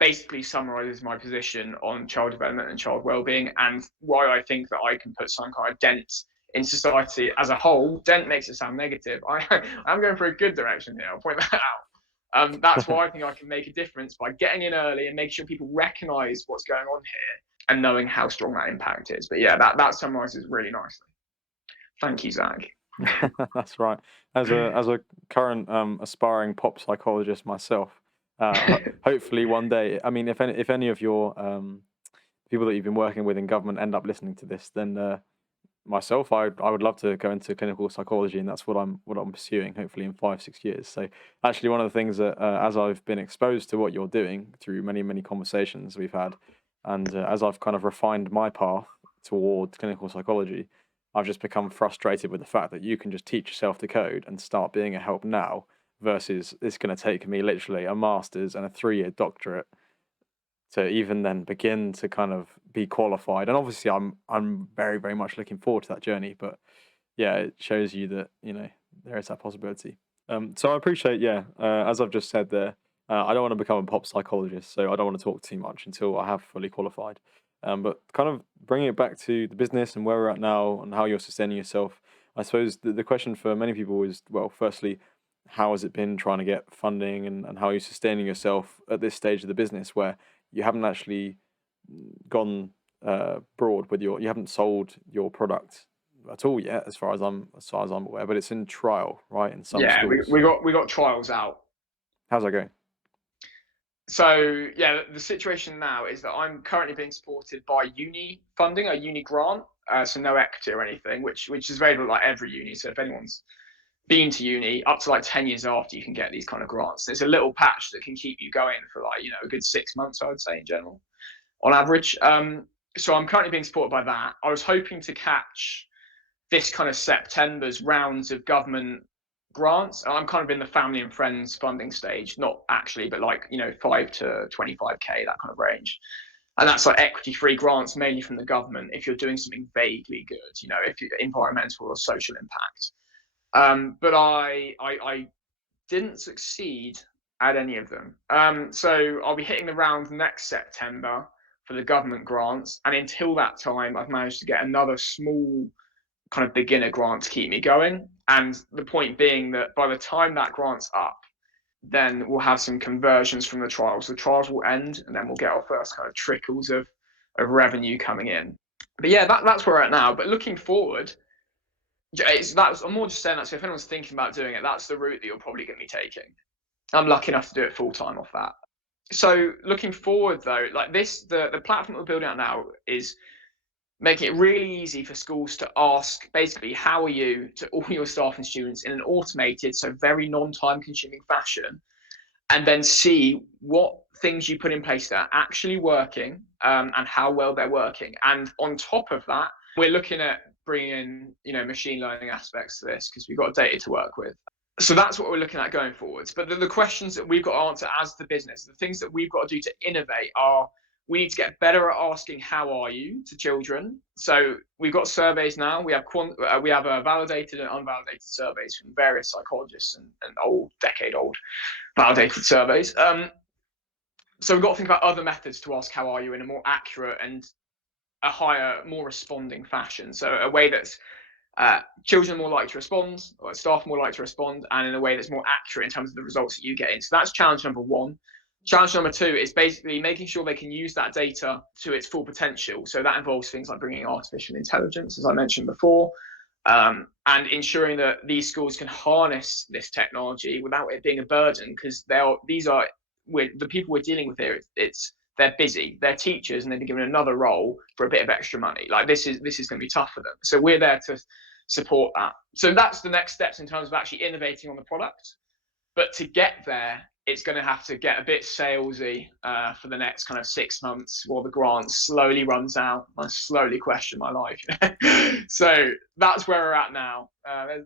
basically summarizes my position on child development and child well-being, and why I think that I can put some kind of dent in society as a whole. Dent makes it sound negative. I'm going for a good direction here. I'll point that out. That's why I think I can make a difference by getting in early and making sure people recognize what's going on here and knowing how strong that impact is. But yeah, that summarizes really nicely. Thank you, Zach. That's right. As a current aspiring pop psychologist myself, hopefully one day. I mean, if any of your people that you've been working with in government end up listening to this, then myself, I would love to go into clinical psychology, and that's what I'm pursuing. Hopefully in 5-6 years. So actually, one of the things that as I've been exposed to what you're doing through many conversations we've had, and as I've kind of refined my path toward clinical psychology, I've just become frustrated with the fact that you can just teach yourself to code and start being a help now, versus it's going to take me literally a master's and a 3-year doctorate to even then begin to kind of be qualified. And obviously I'm very much looking forward to that journey, but yeah, it shows you that, there is that possibility. So I appreciate, as I've just said there, I don't want to become a pop psychologist, so I don't want to talk too much until I have fully qualified. But kind of bringing it back to the business and where we're at now and how you're sustaining yourself, I suppose the question for many people is, well, firstly, how has it been trying to get funding, and how are you sustaining yourself at this stage of the business where you haven't actually gone broad with you haven't sold your product at all yet, as far as I'm aware, but it's in trial, right? In some schools. we got trials out. How's that going? So yeah, the situation now is that I'm currently being supported by uni funding, a uni grant, so no equity or anything, which is available like every uni. So if anyone's been to uni, up to like 10 years after, you can get these kind of grants. There's a little patch that can keep you going for like, a good 6 months, I would say, in general, on average. So I'm currently being supported by that. I was hoping to catch this kind of September's rounds of government grants. I'm kind of in the family and friends funding stage, not actually, but like, 5 to 25k, that kind of range. And that's like equity-free grants, mainly from the government, if you're doing something vaguely good, if you're environmental or social impact. But I didn't succeed at any of them. So I'll be hitting the round next September for the government grants. And until that time, I've managed to get another small kind of beginner grant to keep me going. And the point being that by the time that grant's up, then we'll have some conversions from the trials. The trials will end, and then we'll get our first kind of trickles of revenue coming in. But yeah, that's where we're at now. But looking forward, I'm more just saying that, so if anyone's thinking about doing it, that's the route that you're probably going to be taking. I'm lucky enough to do it full time off that. So looking forward though, like the platform that we're building out now is making it really easy for schools to ask basically, how are you, to all your staff and students in an automated, so very non-time consuming fashion, and then see what things you put in place that are actually working, and how well they're working. And on top of that, we're looking at bringing in, machine learning aspects to this, because we've got data to work with. So that's what we're looking at going forwards. But the questions that we've got to answer as the business, the things that we've got to do to innovate are, we need to get better at asking how are you to children. So we've got surveys now. We have validated and unvalidated surveys from various psychologists and decade-old validated surveys. So we've got to think about other methods to ask how are you in a more accurate and a higher, more responding fashion. So a way that's children are more likely to respond, or staff are more likely to respond, and in a way that's more accurate in terms of the results that you get in. So that's challenge number one. Challenge number two is basically making sure they can use that data to its full potential. So that involves things like bringing artificial intelligence, as I mentioned before, and ensuring that these schools can harness this technology without it being a burden, because the people we're dealing with here. They're busy, they're teachers, and they've been given another role for a bit of extra money. Like this is going to be tough for them. So we're there to support that. So that's the next steps in terms of actually innovating on the product. But to get there, it's going to have to get a bit salesy for the next kind of 6 months while the grant slowly runs out. I slowly question my life. So that's where we're at now.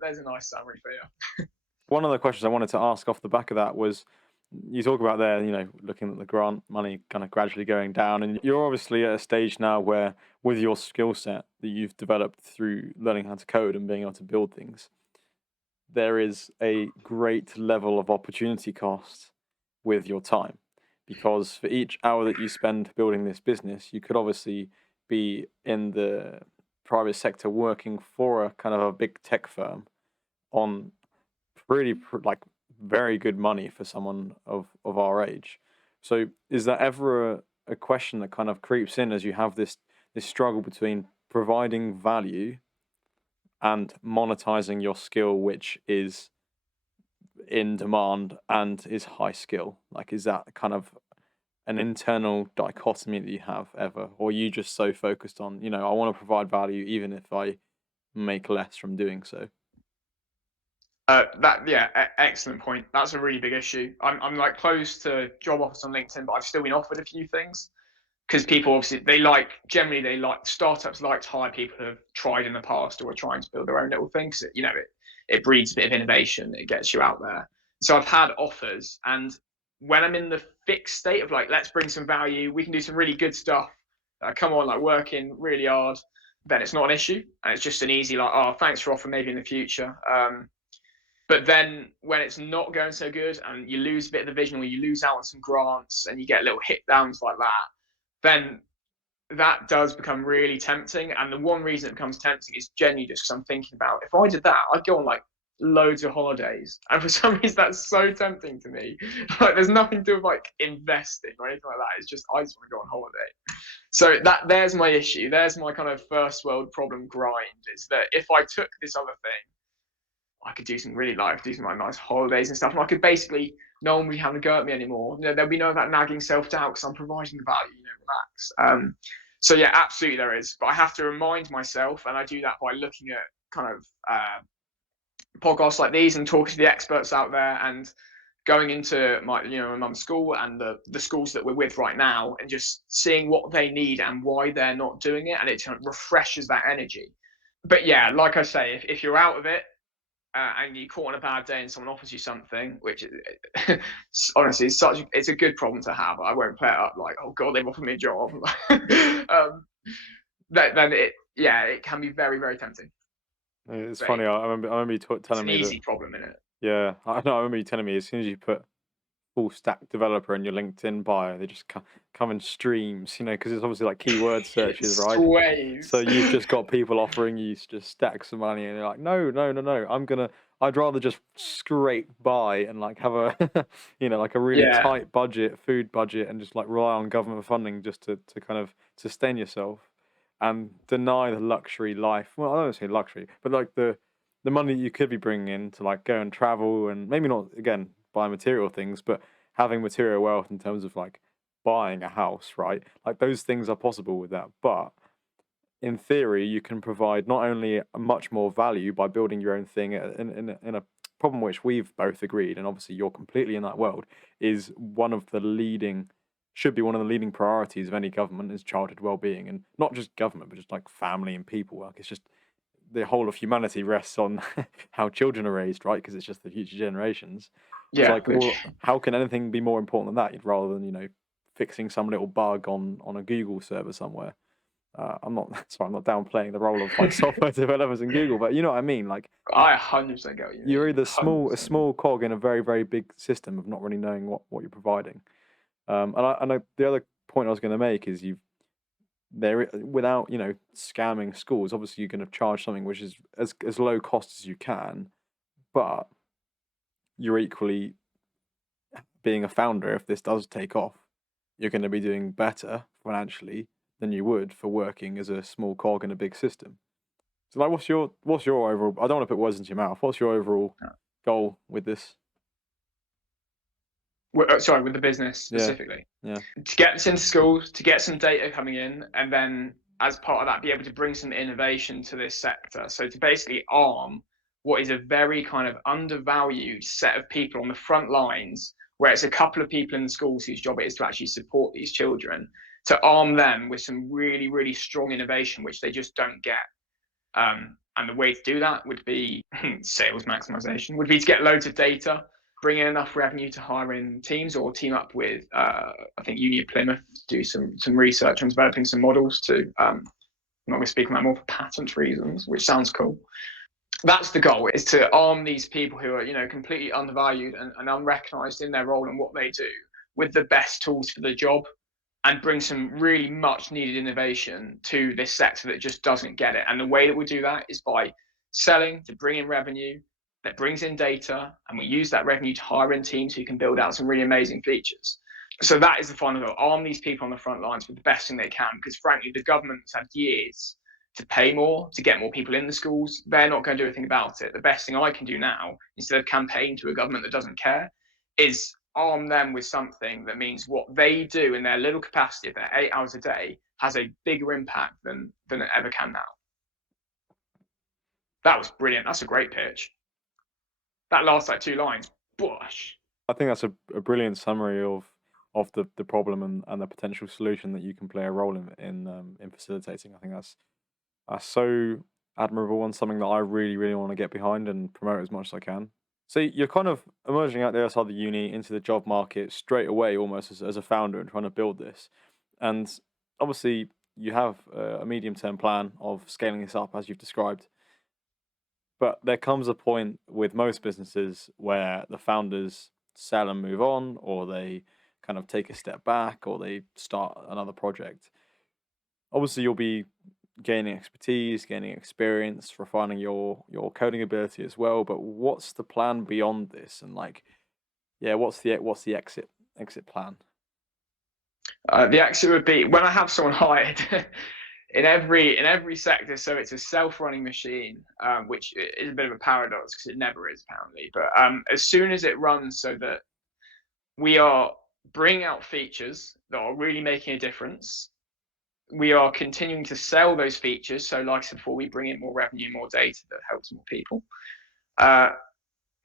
There's a nice summary for you. One of the questions I wanted to ask off the back of that was, you talk about there, looking at the grant money kind of gradually going down, and you're obviously at a stage now where, with your skill set that you've developed through learning how to code and being able to build things, there is a great level of opportunity cost with your time, because for each hour that you spend building this business, you could obviously be in the private sector working for a kind of a big tech firm on very good money for someone of our age. So is that ever a question that kind of creeps in as you have this struggle between providing value and monetizing your skill, which is in demand and is high skill? Like, is that kind of an internal dichotomy that you have ever, or are you just so focused on, I want to provide value even if I make less from doing so? Excellent point. That's a really big issue. I'm like close to job offers on LinkedIn, but I've still been offered a few things, because people obviously they like startups like to hire people who have tried in the past or are trying to build their own little things. It breeds a bit of innovation. It gets you out there. So I've had offers, and when I'm in the fixed state of like, let's bring some value, we can do some really good stuff. Come on, like working really hard, then it's not an issue, and it's just an easy like, oh, thanks for offering, maybe in the future. But then when it's not going so good and you lose a bit of the vision, or you lose out on some grants and you get little hit downs like that, then that does become really tempting. And the one reason it becomes tempting is genuinely just because I'm thinking about, if I did that, I'd go on like loads of holidays. And for some reason, that's so tempting to me. Like, there's nothing to do with like investing or anything like that. It's just, I just want to go on holiday. So there's my issue. There's my kind of first world problem grind, is that if I took this other thing, I could do some really do some like nice holidays and stuff, and I could basically, no one would be having a go at me anymore. There'll be no of that nagging self-doubt because I'm providing the value. Relax. So yeah, absolutely there is, but I have to remind myself, and I do that by looking at kind of podcasts like these and talking to the experts out there, and going into my mum's school and the schools that we're with right now, and just seeing what they need and why they're not doing it, and it kind of refreshes that energy. But yeah, like I say, if you're out of it, and you're caught on a bad day and someone offers you something, which honestly it's a good problem to have. I won't play it up like, oh god, they've offered me a job. Then it can be very, very tempting. It's funny. I remember you telling me it's an easy problem, isn't it? Yeah, I remember you telling me, as soon as you put full stack developer in your LinkedIn bio, they just come in streams, because it's obviously like keyword searches, right? Waves. So you've just got people offering you to just stack some money, and you're like, no, I'd rather just scrape by and like have a like a really tight food budget, and just like rely on government funding just to kind of sustain yourself, and deny the luxury life. Well, I don't say luxury, but like the money you could be bringing in to like go and travel, and maybe not again buy material things, but having material wealth in terms of like buying a house, right? Like those things are possible with that. But in theory, you can provide not only much more value by building your own thing in a problem which we've both agreed, and obviously you're completely in that world, is should be one of the leading priorities of any government, is childhood well-being. And not just government, but just like family and people. Like, it's just the whole of humanity rests on how children are raised, right? Because it's just the future generations. It's like, well, how can anything be more important than that, rather than fixing some little bug on a Google server somewhere? I'm not downplaying the role of like software developers in Google, but you know what I mean. Like, I 100% get what you mean. You're either a small cog in a very, very big system of not really knowing what you're providing. And the other point I was going to make is there without scamming schools. Obviously, you're going to charge something which is as low cost as you can, but you're equally being a founder. If this does take off, you're going to be doing better financially than you would for working as a small cog in a big system. So, like, what's your overall? I don't want to put words into your mouth. What's your overall goal with this? Sorry, with the business specifically. Yeah. To get this into schools, to get some data coming in, and then as part of that, be able to bring some innovation to this sector. So to basically arm what is a very kind of undervalued set of people on the front lines, where it's a couple of people in the schools whose job it is to actually support these children, to arm them with some really, really strong innovation, which they just don't get. And the way to do that would be sales maximization, would be to get loads of data, bring in enough revenue to hire in teams, or team up with, I think, Uni of Plymouth, do some research on developing some models to, I'm not going to speak on that more for patent reasons, which sounds cool. That's the goal, is to arm these people who are, completely undervalued and unrecognized in their role and what they do with the best tools for the job, and bring some really much needed innovation to this sector that just doesn't get it. And the way that we do that is by selling to bring in revenue that brings in data, and we use that revenue to hire in teams who can build out some really amazing features. So that is the final goal: arm these people on the front lines with the best thing they can, because frankly, the government's had years to pay more, to get more people in the schools. They're not going to do anything about it. The best thing I can do now, instead of campaign to a government that doesn't care, is arm them with something that means what they do in their little capacity of their 8 hours a day has a bigger impact than it ever can now. That was brilliant. That's a great pitch. That last like 2 lines, bush. I think that's a brilliant summary of the problem and the potential solution that you can play a role in facilitating. I think that's so admirable and something that I really, really want to get behind and promote as much as I can. So you're kind of emerging out there outside of the uni into the job market straight away, almost as a founder, and trying to build this. And obviously, you have a medium-term plan of scaling this up, as you've described. But there comes a point with most businesses where the founders sell and move on, or they kind of take a step back, or they start another project. Obviously, you'll be gaining expertise, gaining experience, refining your coding ability as well. But what's the plan beyond this? And what's the exit plan? The exit would be when I have someone hired in every sector. So it's a self-running machine, which is a bit of a paradox because it never is apparently. But as soon as it runs, so that we are bringing out features that are really making a difference, we are continuing to sell those features. So like I said before, we bring in more revenue, more data that helps more people. As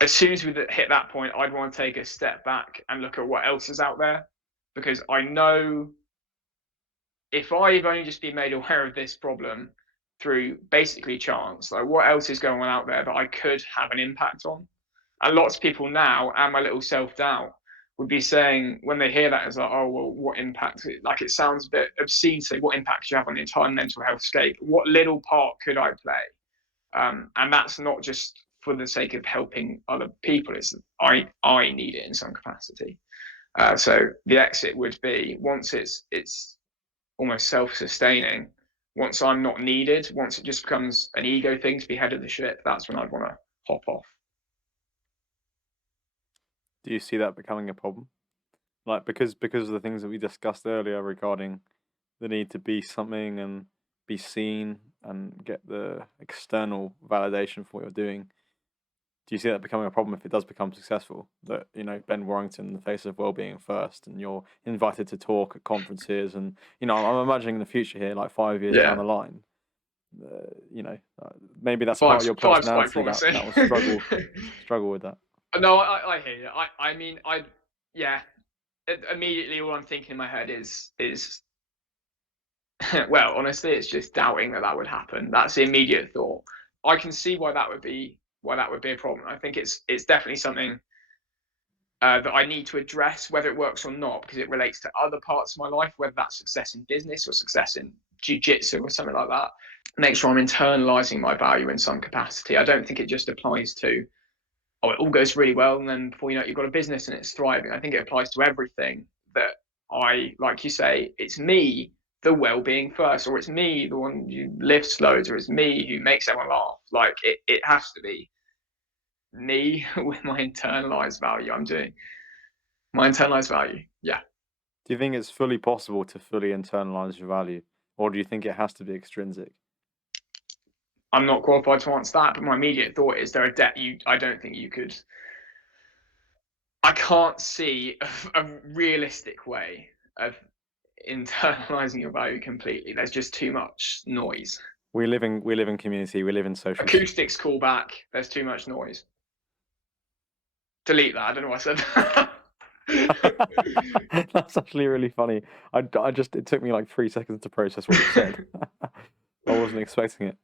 soon as we hit that point, I'd want to take a step back and look at what else is out there, because I know if I've only just been made aware of this problem through basically chance, like what else is going on out there that I could have an impact on? And lots of people now, and my little self-doubt, would be saying, when they hear that, it's like, oh, well, what impact? Like, it sounds a bit obscene to say, what impact do you have on the entire mental health scape? What little part could I play? And that's not just for the sake of helping other people. It's I need it in some capacity. So the exit would be, once it's almost self-sustaining, once I'm not needed, once it just becomes an ego thing to be head of the ship, that's when I'd want to hop off. Do you see that becoming a problem? Like, because of the things that we discussed earlier regarding the need to be something and be seen and get the external validation for what you're doing. Do you see that becoming a problem if it does become successful? That, Ben Warrington, the face of wellbeing first, and you're invited to talk at conferences, and I'm imagining the future here, like 5 years down the line. Maybe that's part of your personality that will struggle with that. No, I hear you. Immediately all I'm thinking in my head is well, honestly, it's just doubting that would happen. That's the immediate thought. I can see why that would be a problem. I think it's definitely something that I need to address, whether it works or not, because it relates to other parts of my life, whether that's success in business or success in jiu-jitsu or something like that. Make sure I'm internalizing my value in some capacity. I don't think it just applies to, it all goes really well, and then before you know it, you've got a business and it's thriving. I think it applies to everything that like you say, it's me the well-being first, or it's me, the one who lifts loads, or it's me who makes everyone laugh. Like it has to be me with my internalized value. I'm doing my internalized value. Yeah. Do you think it's fully possible to fully internalize your value, or do you think it has to be extrinsic? I'm not qualified to answer that, but my immediate thought is I don't think you could. I can't see a realistic way of internalizing your value completely. There's just too much noise. We live in community. We live in social. Acoustics call back. There's too much noise. Delete that. I don't know why I said that. That's actually really funny. It took me like 3 seconds to process what you said. I wasn't expecting it.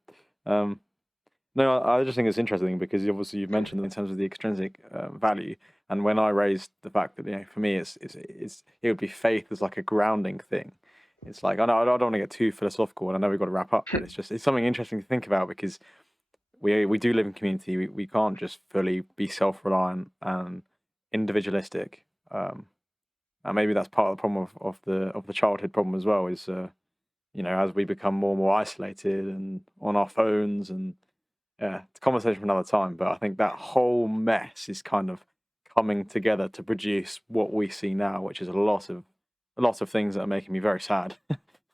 No, I just think it's interesting because obviously you've mentioned in terms of the extrinsic value, and when I raised the fact that for me it would be faith as like a grounding thing. It's like I don't want to get too philosophical, and I know we've got to wrap up, but it's something interesting to think about because we do live in community. We can't just fully be self-reliant and individualistic. And maybe that's part of the problem of the childhood problem as well. Is as we become more and more isolated and on our phones, and it's a conversation for another time. But I think that whole mess is kind of coming together to produce what we see now, which is a lot of things that are making me very sad.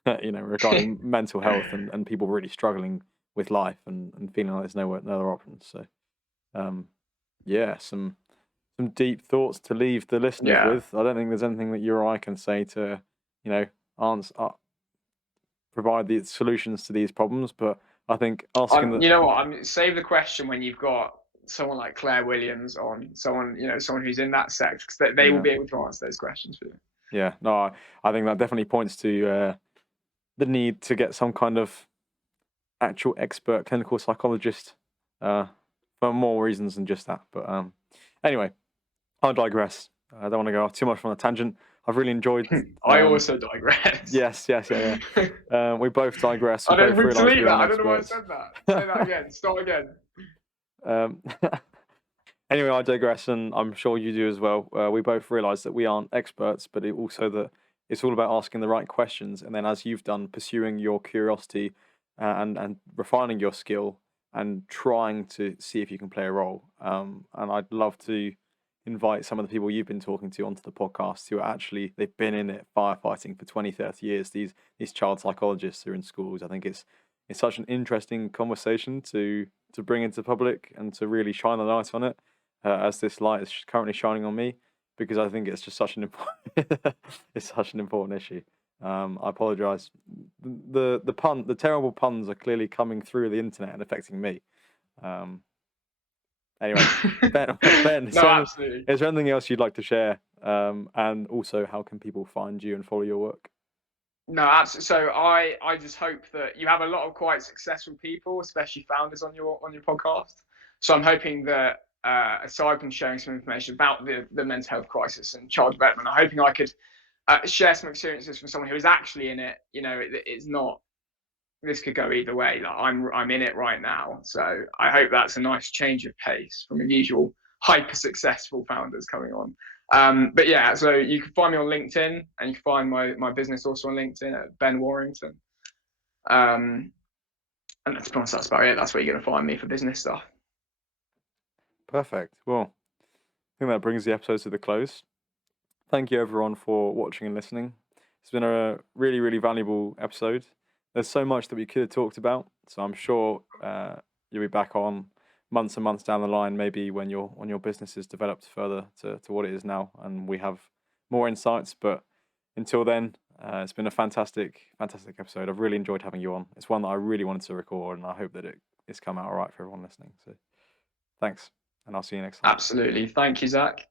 Regarding mental health and people really struggling with life and feeling like there's no other options. So, some deep thoughts to leave the listeners with. I don't think there's anything that you or I can say to, provide the solutions to these problems. But I think asking save the question when you've got someone like Claire Williams on, someone who's in that sector, because they will be able to answer those questions for you. Yeah, no, I think that definitely points to the need to get some kind of actual expert clinical psychologist for more reasons than just that. But anyway, I digress. I don't want to go off too much on a tangent. I've really enjoyed. I also digress. Yes. We both digress. I don't think to leave that. I don't know why I said that. Say that again. Start again. Anyway, I digress, and I'm sure you do as well. We both realise that we aren't experts, but also that it's all about asking the right questions, and then, as you've done, pursuing your curiosity and refining your skill and trying to see if you can play a role. And I'd love to invite some of the people you've been talking to onto the podcast who are they've been in it firefighting for 20, 30 years. These child psychologists who are in schools. I think it's such an interesting conversation to bring into public and to really shine the light on it, as this light is currently shining on me, because I think it's just such an important issue. I apologise. The terrible puns are clearly coming through the internet and affecting me. Anyway, Ben, absolutely. Is there anything else you'd like to share? And also, how can people find you and follow your work? No, absolutely. So I just hope that you have a lot of quite successful people, especially founders, on your podcast. So I'm hoping that aside from sharing some information about the mental health crisis and child development, I'm hoping I could share some experiences from someone who is actually in it. It's not. This could go either way. Like I'm in it right now, so I hope that's a nice change of pace from the usual hyper successful founders coming on. But yeah, so you can find me on LinkedIn, and you can find my business also on LinkedIn at Ben Warrington. And to be honest, that's about it. That's where you're going to find me for business stuff. Perfect. Well, I think that brings the episode to the close. Thank you everyone for watching and listening. It's been a really, really valuable episode. There's so much that we could have talked about, so I'm sure you'll be back on months and months down the line, maybe when your business is developed further to what it is now, and we have more insights. But until then, it's been a fantastic episode. I've really enjoyed having you on. It's one that I really wanted to record, and I hope that it's come out all right for everyone listening. So thanks, and I'll see you next time. Absolutely. Thank you, Zach.